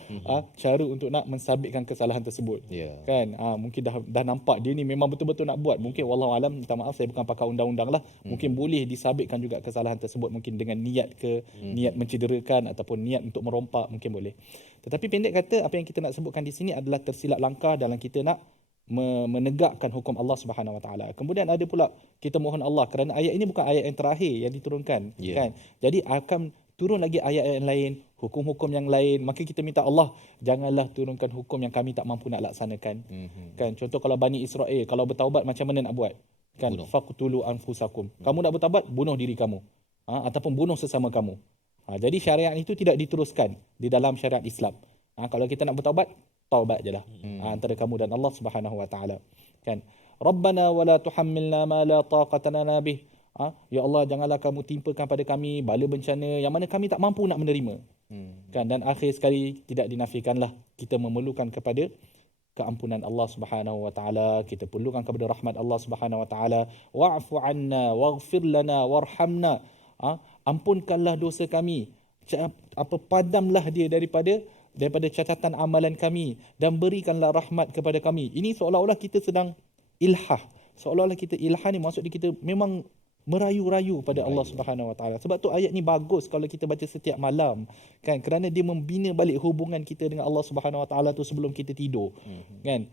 cara untuk nak mensabitkan kesalahan tersebut. Kan? Mungkin dah nampak dia ni memang betul-betul nak buat. Mungkin wallahu alam, minta maaf saya bukan pakar undang-undang lah. Mungkin boleh disabitkan juga kesalahan tersebut, mungkin dengan niat niat mencederakan ataupun niat untuk merompak, mungkin boleh. Tetapi pendek kata, apa yang kita nak sebutkan di sini adalah tersilap langkah dalam kita nak menegakkan hukum Allah Subhanahu Wa Taala. Kemudian ada pula kita mohon Allah kerana ayat ini bukan ayat yang terakhir yang diturunkan, kan? Jadi akan turun lagi ayat-ayat yang lain, hukum-hukum yang lain, maka kita minta Allah janganlah turunkan hukum yang kami tak mampu nak laksanakan. Kan contoh kalau Bani Israel kalau bertaubat macam mana nak buat? Kan faqtulu anfusakum. Kamu nak bertaubat, bunuh diri kamu. Ataupun bunuh sesama kamu. Jadi syariat itu tidak diteruskan di dalam syariat Islam. Kalau kita nak bertaubat, taubat je lah antara kamu dan Allah Subhanahu Wa Taala. Kan Rabbana wala tuhammilna ma la taqata lana bih. Ya Allah, janganlah kamu timpakan pada kami bala bencana yang mana kami tak mampu nak menerima. Kan, dan akhir sekali tidak dinafikanlah kita memerlukan kepada keampunan Allah Subhanahu Wa Taala, kita perlukan kepada rahmat Allah Subhanahu Wa Taala. Wa'fu 'anna waghfir lana warhamna. Ampunkanlah dosa kami, padamlah dia daripada catatan amalan kami dan berikanlah rahmat kepada kami. Ini seolah-olah kita sedang ilhah. Seolah-olah kita ilhah ni maksud kita memang merayu-rayu pada Allah Subhanahu Wa Taala. Sebab tu ayat ni bagus kalau kita baca setiap malam, kan, kerana dia membina balik hubungan kita dengan Allah Subhanahu Wa Taala tu sebelum kita tidur. Kan?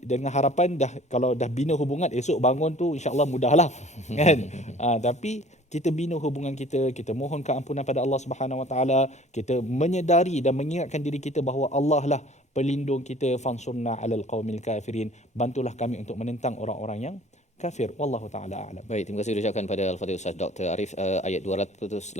Dengan harapan kalau dah bina hubungan, esok bangun tu insya-Allah mudahlah. Kan? Tapi kita bina hubungan kita mohon keampunan pada Allah Subhanahu Wa Taala, kita menyedari dan mengingatkan diri kita bahawa Allah lah pelindung kita. Fansurna 'alal qaumil kafirin. Bantulah kami untuk menentang orang-orang yang kafir. Wallahu taala a'lam. Baik, terima kasih diucapkan pada Al-Fadhil Ustaz Dr. Arif. Ayat 286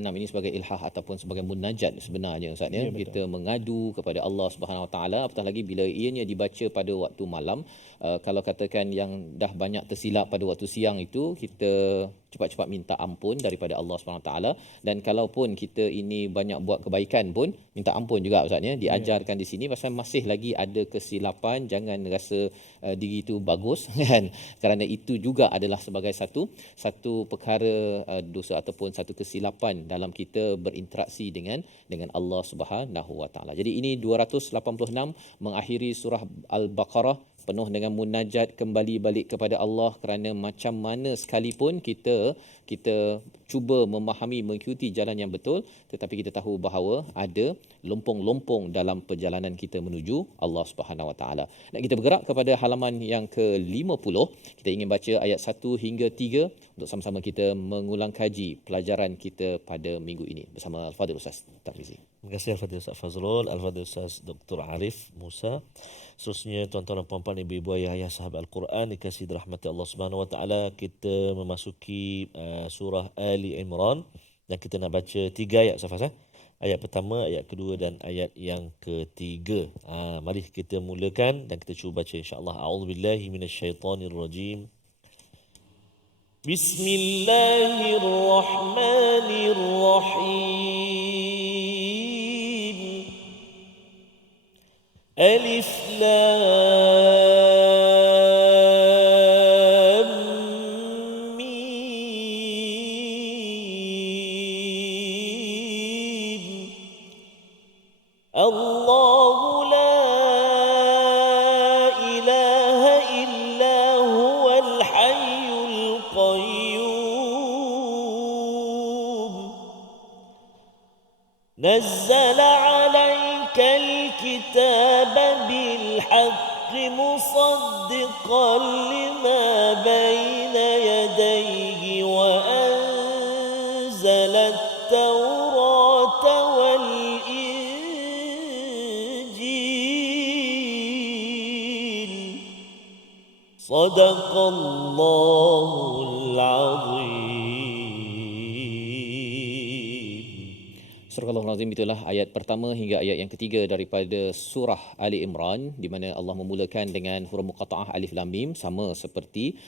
ini sebagai ilhah ataupun sebagai munajat sebenarnya Ustaz ya. Kita mengadu kepada Allah Subhanahu Wa Taala, apatah lagi bila ianya dibaca pada waktu malam. Kalau katakan yang dah banyak tersilap pada waktu siang itu, kita cepat-cepat minta ampun daripada Allah Subhanahu Wa Taala, dan kalaupun kita ini banyak buat kebaikan pun minta ampun juga Ustaz ya. Diajarkan di sini pasal masih lagi ada kesilapan, jangan rasa diri itu bagus kan. Kerana itu juga adalah sebagai satu perkara dosa ataupun satu kesilapan dalam kita berinteraksi dengan Allah Subhanahu Wa Taala. Jadi ini 286 mengakhiri surah Al-Baqarah penuh dengan munajat kembali balik kepada Allah, kerana macam mana sekalipun kita cuba memahami mengikuti jalan yang betul, tetapi kita tahu bahawa ada lompong-lompong dalam perjalanan kita menuju Allah Subhanahu Wa Taala. Dan kita bergerak kepada halaman yang ke-50. Kita ingin baca ayat 1 hingga 3 untuk sama-sama kita mengulang kaji pelajaran kita pada minggu ini bersama Al-Fadhil Ustaz Tarmizi. Terima kasih Al-Fadhil Ustaz Fazrul, Al-Fadhil Ustaz Dr. Arif Musa. Seterusnya tuan-tuan dan puan-puan, ibu-ibu, ayah-ayah sahabat Al-Quran dikasihi dirahmati Allah Subhanahu Wa Taala, kita memasuki surah Ali Imran dan kita nak baca 3 ayat Ustaz. Ayat pertama, ayat kedua dan ayat yang ketiga. Mari kita mulakan dan kita cuba baca insya-Allah. A'udzubillahi minasyaitonirrajim. Bismillahirrahmanirrahim. Alif Lam Mim. Allahu la ilaha illa huwal hayyul qayyum. Nazzala 'alaykal kitaba bil haqqi musaddiqan lima bayna yadayhi wa anzala at-taurata wal injil. Sadaqallahul azim. Surah Al-Azim, itulah ayat pertama hingga ayat yang ketiga daripada surah Ali Imran, di mana Allah memulakan dengan huruf muqatta'ah alif lam mim, sama seperti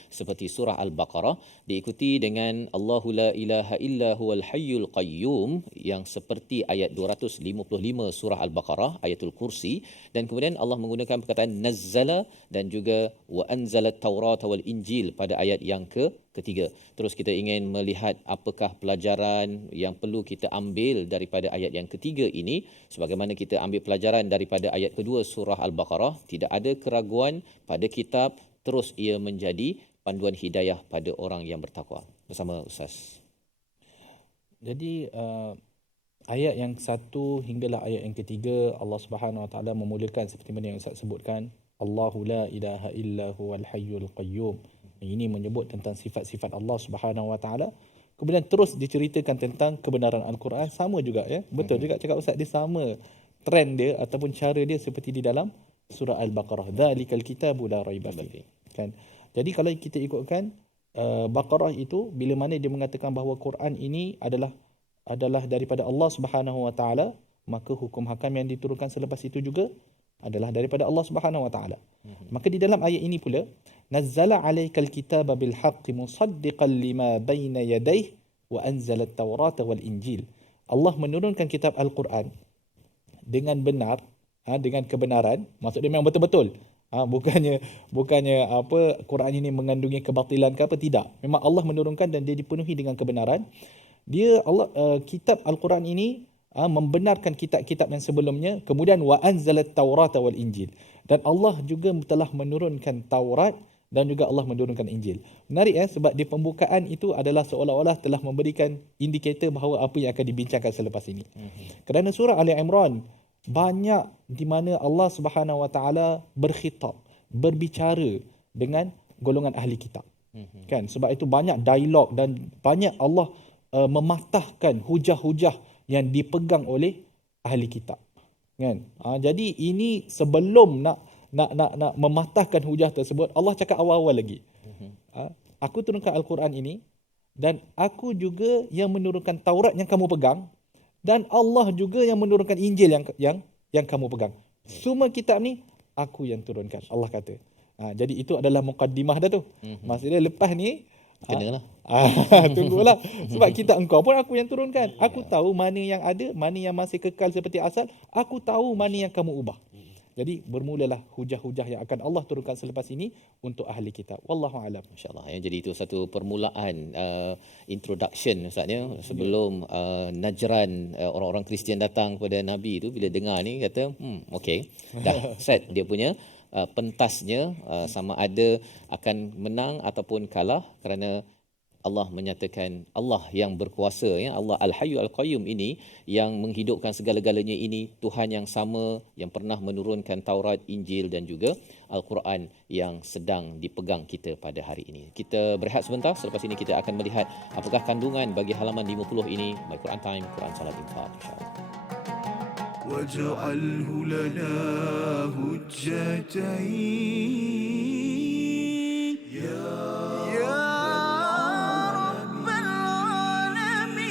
surah Al-Baqarah, diikuti dengan Allahu la ilaha illa huwal hayyul qayyum yang seperti ayat 255 surah Al-Baqarah, ayatul kursi, dan kemudian Allah menggunakan perkataan nazzala dan juga wa anzalat taurata wal injil pada ayat yang ketiga. Terus kita ingin melihat apakah pelajaran yang perlu kita ambil daripada ayat yang ketiga ini. Sebagaimana kita ambil pelajaran daripada ayat kedua surah Al-Baqarah, tidak ada keraguan pada kitab, terus ia menjadi panduan hidayah pada orang yang bertakwa. Bersama Ustaz. Jadi ayat yang 1 hinggalah ayat yang ketiga, Allah Subhanahu Wa Taala memulakan seperti mana yang Ustaz sebutkan. Allahu la ilaha illa huwal hayyul qayyum. Ini menyebut tentang sifat-sifat Allah Subhanahu Wa Taala. Kemudian terus diceritakan tentang kebenaran Al-Quran, sama juga ya. Betul juga cakap Ustaz, dia sama trend dia ataupun cara dia seperti di dalam surah Al-Baqarah. Dzalikal kitabu la raiba fihi. Kan? Jadi kalau kita ikutkan Baqarah itu, bila mana dia mengatakan bahawa Quran ini adalah daripada Allah Subhanahu Wa Taala, maka hukum hakam yang diturunkan selepas itu juga adalah daripada Allah Subhanahu Wa Taala. Maka di dalam ayat ini pula, nazzala 'alaikal kitaba bil haqqi musaddiqan lima baina yadayhi wa anzala at-taurata wal injil. Allah menurunkan kitab Al-Quran dengan benar, dengan kebenaran, maksudnya memang betul-betul. Bukannya apa Quran ini mengandungi kebatilan ke apa, tidak. Memang Allah menurunkan dan dia dipenuhi dengan kebenaran. Dia kitab Al-Quran ini membenarkan kitab-kitab yang sebelumnya, kemudian wa anzalat taurata wal injil, dan Allah juga telah menurunkan Taurat dan juga Allah menurunkan Injil. Menarik sebab di pembukaan itu adalah seolah-olah telah memberikan indikator bahawa apa yang akan dibincangkan selepas ini. Kerana surah Ali Imran banyak di mana Allah Subhanahu Wa Taala berkhitab, berbicara dengan golongan ahli kitab. Kan, sebab itu banyak dialog dan banyak Allah mematahkan hujah-hujah yang dipegang oleh ahli kitab. Kan? Jadi ini sebelum nak mematahkan hujah tersebut, Allah cakap awal-awal lagi. Aku turunkan Al-Quran ini dan aku juga yang menurunkan Taurat yang kamu pegang, dan Allah juga yang menurunkan Injil yang kamu pegang. Semua kitab ni aku yang turunkan, Allah kata. Jadi itu adalah mukaddimah dah tu. Maksudnya lepas ni kenalah. Tunggulah. Sebab kitab engkau pun aku yang turunkan. Aku tahu mana yang ada, mana yang masih kekal seperti asal. Aku tahu mana yang kamu ubah. Jadi bermulalah hujah-hujah yang akan Allah turunkan selepas ini untuk ahli kitab. Wallahu a'lam. Masya-Allah ya. Jadi itu satu permulaan introduction Ustaz ya, sebelum Najran, orang-orang Kristian datang kepada Nabi itu, bila dengar ni kata okey, dah set dia punya pentasnya, sama ada akan menang ataupun kalah, kerana Allah menyatakan Allah yang berkuasa ya, Allah Al-Hayyu Al-Qayyum ini yang menghidupkan segala-galanya ini, Tuhan yang sama yang pernah menurunkan Taurat, Injil dan juga Al-Quran yang sedang dipegang kita pada hari ini. Kita berehat sebentar, selepas ini kita akan melihat apakah kandungan bagi halaman 50 ini. My Quran Time, Quran Salat Infaq, insya-Allah. واجعله لنا هجتين يا رب العالمين.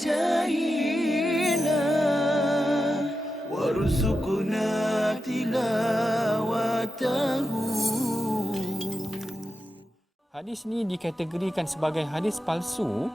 جاهينا وارزقنا تلاوته. Hadis ni dikategorikan sebagai hadis palsu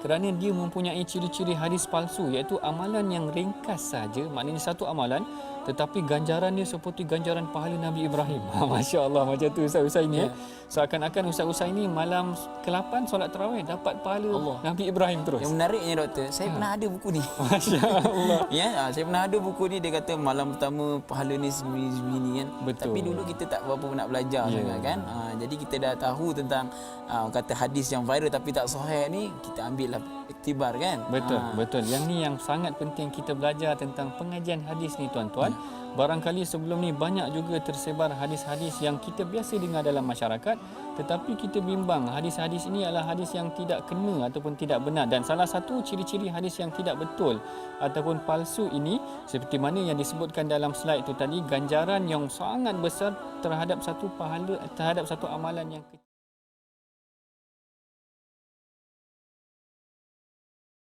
kerana dia mempunyai ciri-ciri hadis palsu, iaitu amalan yang ringkas saja, maknanya satu amalan tetapi ganjaran dia seperti ganjaran pahala Nabi Ibrahim. Masya Allah, macam tu Ustaz ini. Seakan-akan Ustaz ini malam ke-8 solat tarawih dapat pahala Allah. Nabi Ibrahim terus. Yang menariknya doktor, saya pernah ada buku ni. Masya Allah. Saya pernah ada buku ni, dia kata malam pertama pahala ni segini kan. Betul. Tapi dulu kita tak berapa nak belajar sangat kan. Jadi kita dah tahu tentang kata hadis yang viral tapi tak sahih ni, kita ambil lah iktibar kan. Betul. Yang ni yang sangat penting kita belajar tentang pengajian hadis ni tuan-tuan. barangkali sebelum ni banyak juga tersebar hadis-hadis yang kita biasa dengar dalam masyarakat, tetapi kita bimbang hadis-hadis ini adalah hadis yang tidak kena ataupun tidak benar. Dan salah satu ciri-ciri hadis yang tidak betul ataupun palsu ini, seperti mana yang disebutkan dalam slide itu tadi, ganjaran yang sangat besar terhadap satu pahala, terhadap satu amalan yang kecil.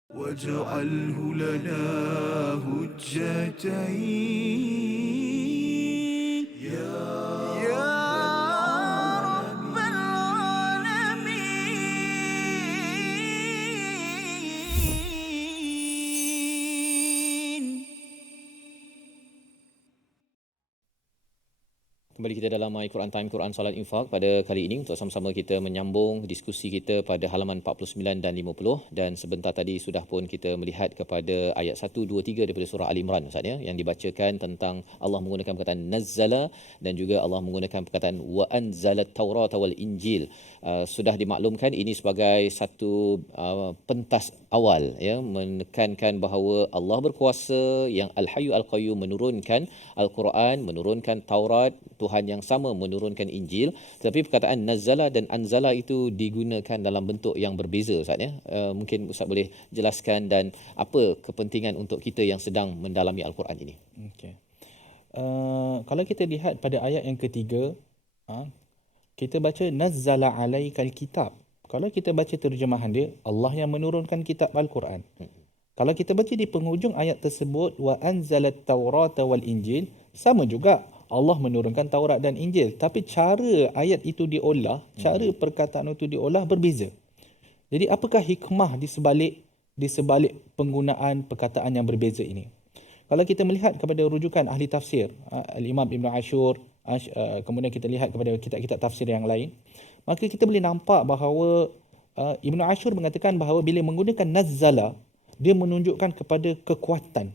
واجعله لنا هجتين يا رب العالمين. Kembali kita dalam My Quran Time, Quran Salat Infak pada kali ini untuk sama-sama kita menyambung diskusi kita pada halaman 49 dan 50, dan sebentar tadi sudah pun kita melihat kepada ayat 1, 2, 3 daripada surah Ali Imran Ustaz ya, yang dibacakan tentang Allah menggunakan perkataan nazzala dan juga Allah menggunakan perkataan wa anzalat Taurat wal Injil. Sudah dimaklumkan ini sebagai satu pentas awal ya, menekankan bahawa Allah berkuasa yang Al-Hayyu Al-Qayyum menurunkan Al-Quran, menurunkan Taurat, Tuhan yang sama menurunkan Injil, tetapi perkataan nazzala dan anzala itu digunakan dalam bentuk yang berbeza Ustaz ya. Mungkin Ustaz boleh jelaskan dan apa kepentingan untuk kita yang sedang mendalami Al-Quran ini. Okey. Kalau kita lihat pada ayat yang ketiga, kita baca nazzala alaikal kitab. Kalau kita baca terjemahan dia, Allah yang menurunkan kitab Al-Quran. Kalau kita baca di penghujung ayat tersebut, wa anzalat Taurata wal Injil, sama juga Allah menurunkan Taurat dan Injil, tapi cara ayat itu diolah, cara perkataan itu diolah berbeza. Jadi apakah hikmah di sebalik penggunaan perkataan yang berbeza ini? Kalau kita melihat kepada rujukan ahli tafsir, Al-Imam Ibn Ashur, kemudian kita lihat kepada kitab-kitab tafsir yang lain, maka kita boleh nampak bahawa Ibn Ashur mengatakan bahawa bila menggunakan nazzala, dia menunjukkan kepada kekuatan,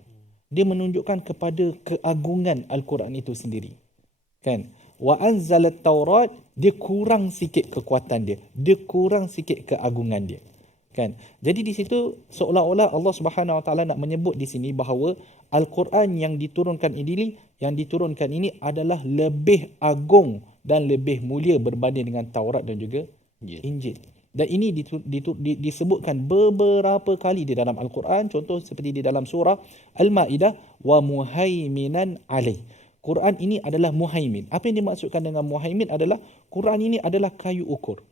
dia menunjukkan kepada keagungan Al-Quran itu sendiri. Kan? Wa anzalat Taurat, dia kurang sikit kekuatan dia, dia kurang sikit keagungan dia. Kan? Jadi di situ seolah-olah Allah Subhanahu Wa Taala nak menyebut di sini bahawa Al-Quran yang diturunkan ini adalah lebih agung dan lebih mulia berbanding dengan Taurat dan juga Injil. Dan ini disebutkan beberapa kali di dalam Al-Quran, contoh seperti di dalam surah Al-Ma'idah, wa muhaiminan alaih. Quran ini adalah muhaimin. Apa yang dimaksudkan dengan muhaimin adalah Quran ini adalah kayu ukur.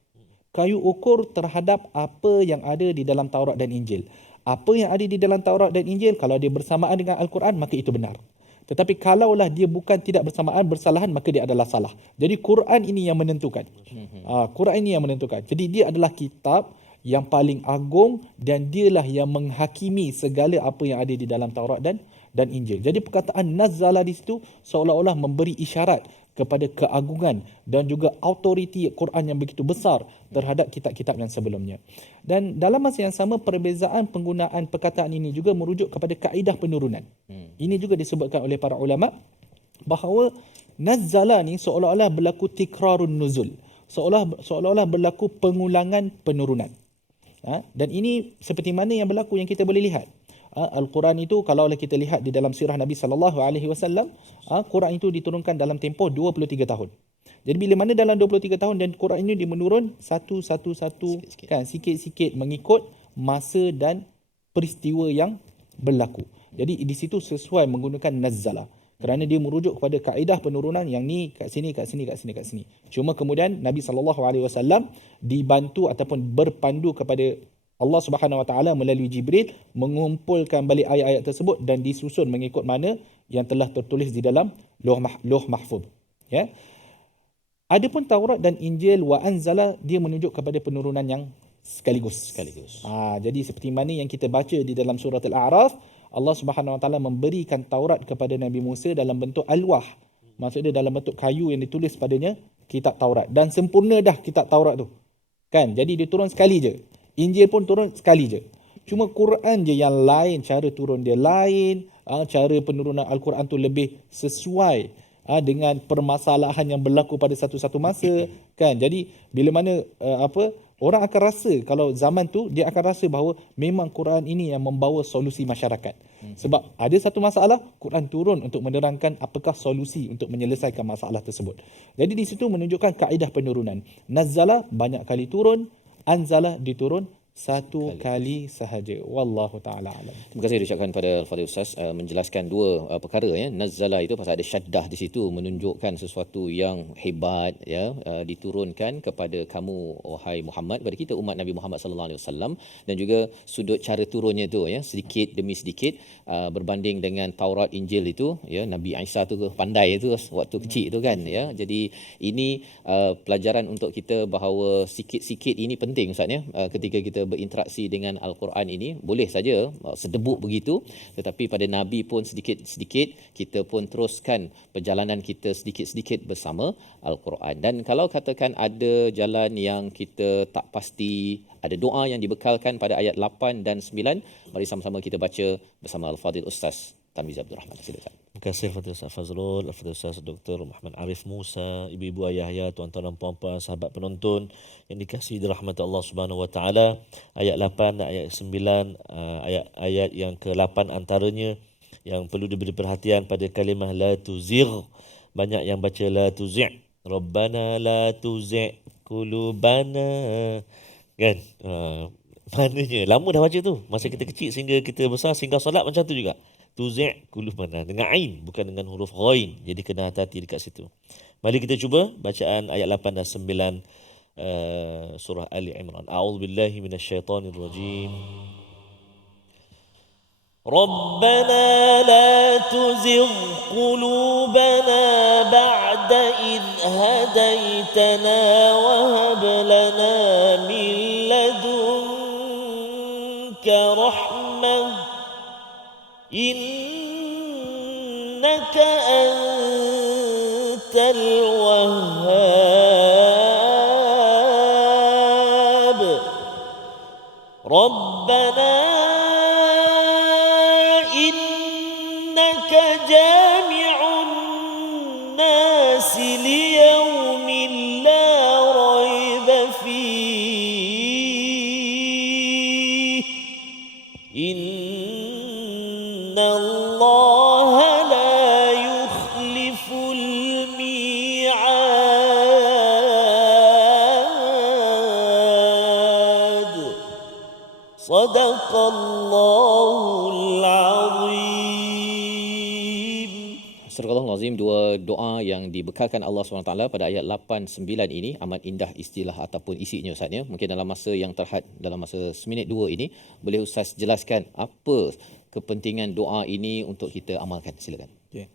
Kayu ukur terhadap apa yang ada di dalam Taurat dan Injil. Apa yang ada di dalam Taurat dan Injil, kalau dia bersamaan dengan Al-Quran, maka itu benar. Tetapi kalaulah dia bukan tidak bersamaan, bersalahan, maka dia adalah salah. Jadi Quran ini yang menentukan. Quran ini yang menentukan. Jadi dia adalah kitab yang paling agung dan dialah yang menghakimi segala apa yang ada di dalam Taurat dan Injil. Jadi perkataan nazzala di situ seolah-olah memberi isyarat kepada keagungan dan juga autoriti Quran yang begitu besar terhadap kitab-kitab yang sebelumnya. Dan dalam masa yang sama, perbezaan penggunaan perkataan ini juga merujuk kepada kaedah penurunan. Ini juga disebutkan oleh para ulama bahawa nazzala ni seolah-olah berlaku tikrarun nuzul, seolah-olah berlaku pengulangan penurunan. Dan ini seperti mana yang berlaku yang kita boleh lihat. Al-Quran itu kalau kita lihat di dalam sirah Nabi SAW, Quran itu diturunkan dalam tempoh 23 tahun. Jadi bila mana dalam 23 tahun dan Quran ini menurun satu kan, sikit-sikit mengikut masa dan peristiwa yang berlaku. Jadi di situ sesuai menggunakan nazzala, kerana dia merujuk kepada kaedah penurunan yang ni kat sini. Cuma kemudian Nabi SAW dibantu ataupun berpandu kepada Allah Subhanahu Wa Taala melalui Jibril mengumpulkan balik ayat-ayat tersebut dan disusun mengikut mana yang telah tertulis di dalam Lauh Mahfuz. Ya. Adapun Taurat dan Injil wa anzala, dia menunjuk kepada penurunan yang sekaligus. Jadi seperti mana yang kita baca di dalam surah Al-A'raf, Allah Subhanahu Wa Taala memberikan Taurat kepada Nabi Musa dalam bentuk alwah. Maksudnya dalam bentuk kayu yang ditulis padanya kitab Taurat, dan sempurna dah kitab Taurat tu. Kan? Jadi dia turun sekali je. Injil pun turun sekali je. Cuma Quran je yang lain, cara turun dia lain, cara penurunan Al-Quran tu lebih sesuai dengan permasalahan yang berlaku pada satu-satu masa, kan. Jadi bila mana orang akan rasa, kalau zaman tu dia akan rasa bahawa memang Quran ini yang membawa solusi masyarakat. Sebab ada satu masalah, Quran turun untuk menerangkan apakah solusi untuk menyelesaikan masalah tersebut. Jadi di situ menunjukkan kaedah penurunan. Nazzala banyak kali turun, anzala diturun satu kali sahaja. Wallahu taala alam. Terima kasih diucapkan pada Al-Fadhil Ustaz menjelaskan dua perkara ya. Nazzala itu pasal ada syaddah di situ menunjukkan sesuatu yang hebat ya, diturunkan kepada kamu wahai Muhammad, kepada kita umat Nabi Muhammad sallallahu alaihi wasallam, dan juga sudut cara turunnya itu ya, sedikit demi sedikit berbanding dengan Taurat Injil itu ya, Nabi Isa tu pandai itu waktu kecil itu kan ya. Jadi ini pelajaran untuk kita bahawa sikit-sikit ini penting Ustaz ya, ketika kita berinteraksi dengan Al-Quran ini. Boleh saja sedebuk begitu, tetapi pada Nabi pun sedikit-sedikit kita pun teruskan perjalanan kita sedikit-sedikit bersama Al-Quran. Dan kalau katakan ada jalan yang kita tak pasti, ada doa yang dibekalkan pada ayat 8 dan 9, mari sama-sama kita baca bersama Al-Fadhil Ustaz Tanwiz Abdul Rahman. Silakan. Terima kasih Al-Fadhil Ustaz Fazrul, Al-Fadhil Ustaz Dr. Muhammad Arif Musa, ibu-ibu ayah ya, tuan-tuan dan puan-puan, sahabat penonton yang dikasihi dirahmati Allah Subhanahu wa taala. Ayat 8 dan ayat 9, ayat yang ke-8 antaranya yang perlu diberi perhatian pada kalimah la tuzigh. Banyak yang baca la tuzi'. Rabbana la tuzi' qulubana. Kan? Maknanya lama dah baca tu. Masa kita kecil sehingga kita besar, sehingga solat macam tu juga. Tuzi' qulubana dengan ain, bukan dengan huruf ghain. Jadi kena hati-hati dekat situ. Mari kita cuba bacaan ayat 8 dan 9 surah Ali Imran. A'udzubillahi minasyaitonirrajim. ربنا لا تزغ قلوبنا بعد إذ هديتنا وهب لنا من لدنك رحمة إنك أنت الوهاب ربنا إنك جامع الناس ليوم لا ريب فيه إن الله لا يخلف الميعاد صدق الله العظيم. Astagfirullahalazim, dua doa yang dibekalkan Allah SWT pada ayat 8 9 ini amat indah istilah ataupun isinya Ustaz ya. Mungkin dalam masa yang terhad, dalam masa seminit dua ini, boleh Ustaz jelaskan apa kepentingan doa ini untuk kita amalkan? Silakan. Okay.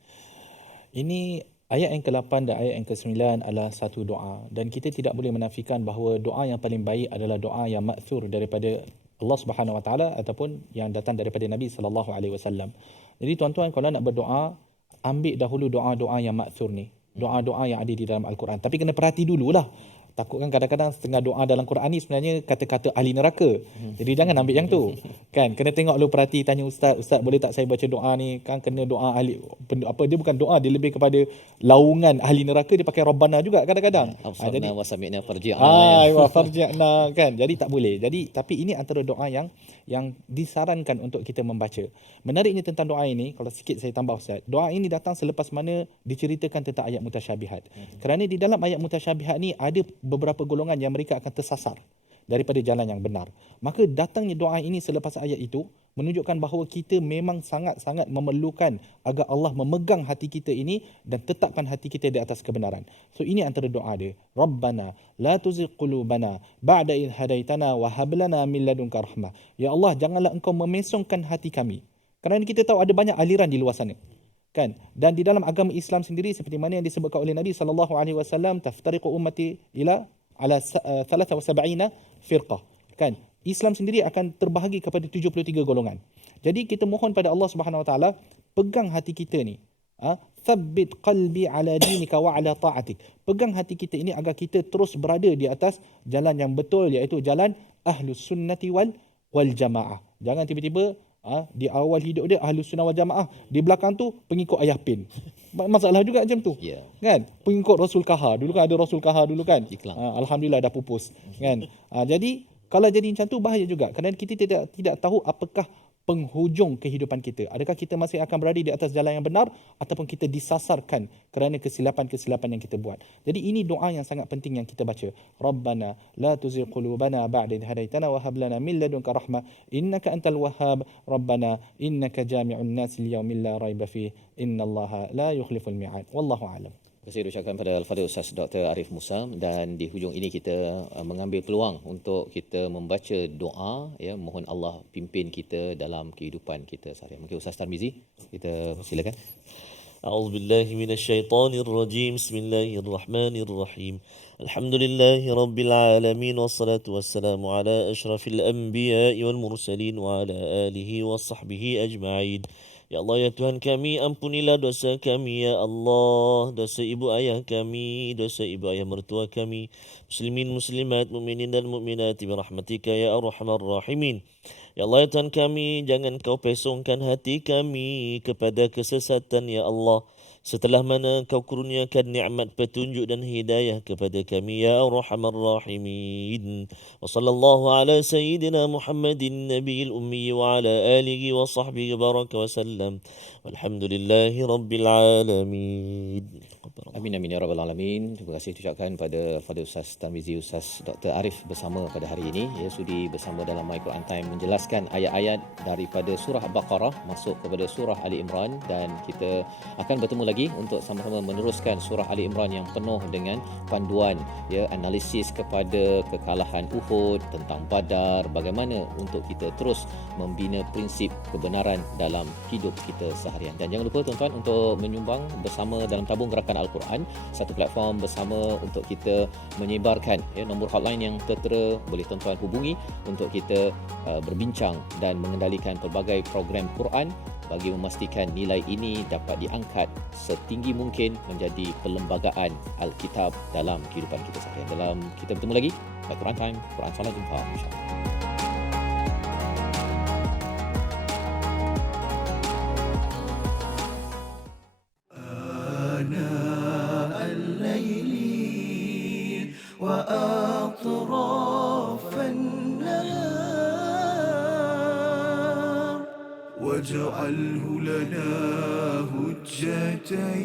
Ini ayat yang ke-8 dan ayat yang ke-9 adalah satu doa, dan kita tidak boleh menafikan bahawa doa yang paling baik adalah doa yang ma'thur daripada Allah Subhanahu Wa Taala ataupun yang datang daripada Nabi sallallahu alaihi wasallam. Jadi tuan-tuan, kalau nak berdoa, ambil dahulu doa-doa yang ma'thur ni, doa-doa yang ada di dalam Al-Quran. Tapi kena perhati dululah. Takut kan kadang-kadang setengah doa dalam Quran ni sebenarnya kata-kata ahli neraka. Jadi jangan ambil yang tu. Kan, kena tengok dulu, perhati, tanya ustaz, boleh tak saya baca doa ni? Kan kena doa ahli apa, dia bukan doa, dia lebih kepada laungan ahli neraka, dia pakai Rabbana juga kadang-kadang. Jadi wasami'na farji'na. Farji'na kan. Jadi tak boleh. Jadi tapi ini antara doa yang disarankan untuk kita membaca. Menariknya tentang doa ini, kalau sikit saya tambah ustaz, doa ini datang selepas mana diceritakan tentang ayat mutasyabihat. Kerana di dalam ayat mutasyabihat ni ada beberapa golongan yang mereka akan tersasar daripada jalan yang benar. Maka datangnya doa ini selepas ayat itu menunjukkan bahawa kita memang sangat-sangat memerlukan agar Allah memegang hati kita ini dan tetapkan hati kita di atas kebenaran. So ini antara doa dia. Rabbana la tuzigh qulubana ba'da idh hadaitana wa hab lana min ladunka rahmah. Ya Allah, janganlah engkau memesongkan hati kami. Kerana kita tahu ada banyak aliran di luar sana. Kan? Dan di dalam agama Islam sendiri, seperti mana yang disebutkan oleh Nabi SAW, taftariqu ummati ila ala 73 firqah. Kan? Islam sendiri akan terbahagi kepada 73 golongan. Jadi kita mohon pada Allah Subhanahu Wa Taala, pegang hati kita ni. Thabbit qalbi ala dinika wa ala ta'atik. Pegang hati kita ini agar kita terus berada di atas jalan yang betul, iaitu jalan Ahlus Sunnati wal Jamaah. Jangan tiba-tiba Di awal hidup dia ahli sunnah wal jamaah, di belakang tu pengikut ayah pin. Masalah juga macam tu. Ya. Kan? Pengikut Rasul Kahar. Dulu kan ada Rasul Kahar dulu kan. Di Kelang. Alhamdulillah dah pupus. Kan? Jadi kalau jadi macam tu bahaya juga. Kerana kita tidak tahu apakah penghujung kehidupan kita. Adakah kita masih akan berada di atas jalan yang benar ataupun kita disasarkan kerana kesilapan-kesilapan yang kita buat. Jadi ini doa yang sangat penting yang kita baca. Rabbana la tuzigh qulubana ba'da idh hadaitana wa hab lana min ladunka rahmah innaka antal wahhab. Rabbana innaka jami'un nas liyaumin la raiba fihi innallaha la yukhliful mi'ad. Wallahu a'lam. Terima kasih ucapkan pada Al-Fadhil Ustaz Dr. Arif Musa, dan di hujung ini kita mengambil peluang untuk kita membaca doa, ya, mohon Allah pimpin kita dalam kehidupan kita seharian. Mungkin Ustaz Tarmizi, kita silakan. أعوذ بالله من الشيطان الرجيم بسم الله الرحمن الرحيم الحمد لله رب العالمين والصلاة والسلام على أشرف الأنبياء والمرسلين وعلى آله وصحبه أجمعين. Ya Allah, ya Tuhan kami, ampunilah dosa kami, ya Allah, dosa ibu ayah kami, dosa ibu ayah mertua kami, muslimin muslimat, mukminin dan mukminat, birahmatika ya arhamar rahimin. Ya Allah, ya Tuhan kami, jangan kau pesongkan hati kami kepada kesesatan, ya Allah. Setelah mana kau kurniakan nikmat petunjuk dan hidayah kepada kami, ya arhamar rahimin. Wa sallallahu ala sayyidina Muhammadin nabiyil ummi wa ala alihi wa sahbihi baraka wa sallam. Walhamdulillahi rabbil alamin. Amin amin ya rabbal alamin. Terima kasih ucapkan pada Fadil Ustaz Tarmizi, Ustaz Dr. Arif bersama pada hari ini, ya, sudi bersama dalam My Quran Time menjelaskan ayat-ayat daripada surah Baqarah masuk kepada surah Ali Imran, dan kita akan bertemu lagi untuk sama-sama meneruskan surah Ali Imran yang penuh dengan panduan, ya, analisis kepada kekalahan Uhud, tentang Badar, bagaimana untuk kita terus membina prinsip kebenaran dalam hidup kita seharian. Dan jangan lupa tuan-tuan untuk menyumbang bersama dalam tabung gerakan Al-Quran, satu platform bersama untuk kita menyebarkan, ya, nombor hotline yang tertera boleh tuan-tuan hubungi untuk kita berbincang dan mengendalikan pelbagai program Quran bagi memastikan nilai ini dapat diangkat setinggi mungkin menjadi perlembagaan Alkitab dalam kehidupan kita seharian. Dalam kita bertemu lagi pada Quran Time, Quran Salat Jumpa, insya-Allah. آناء الليل وأطراف النهار واجعله لنا هجتين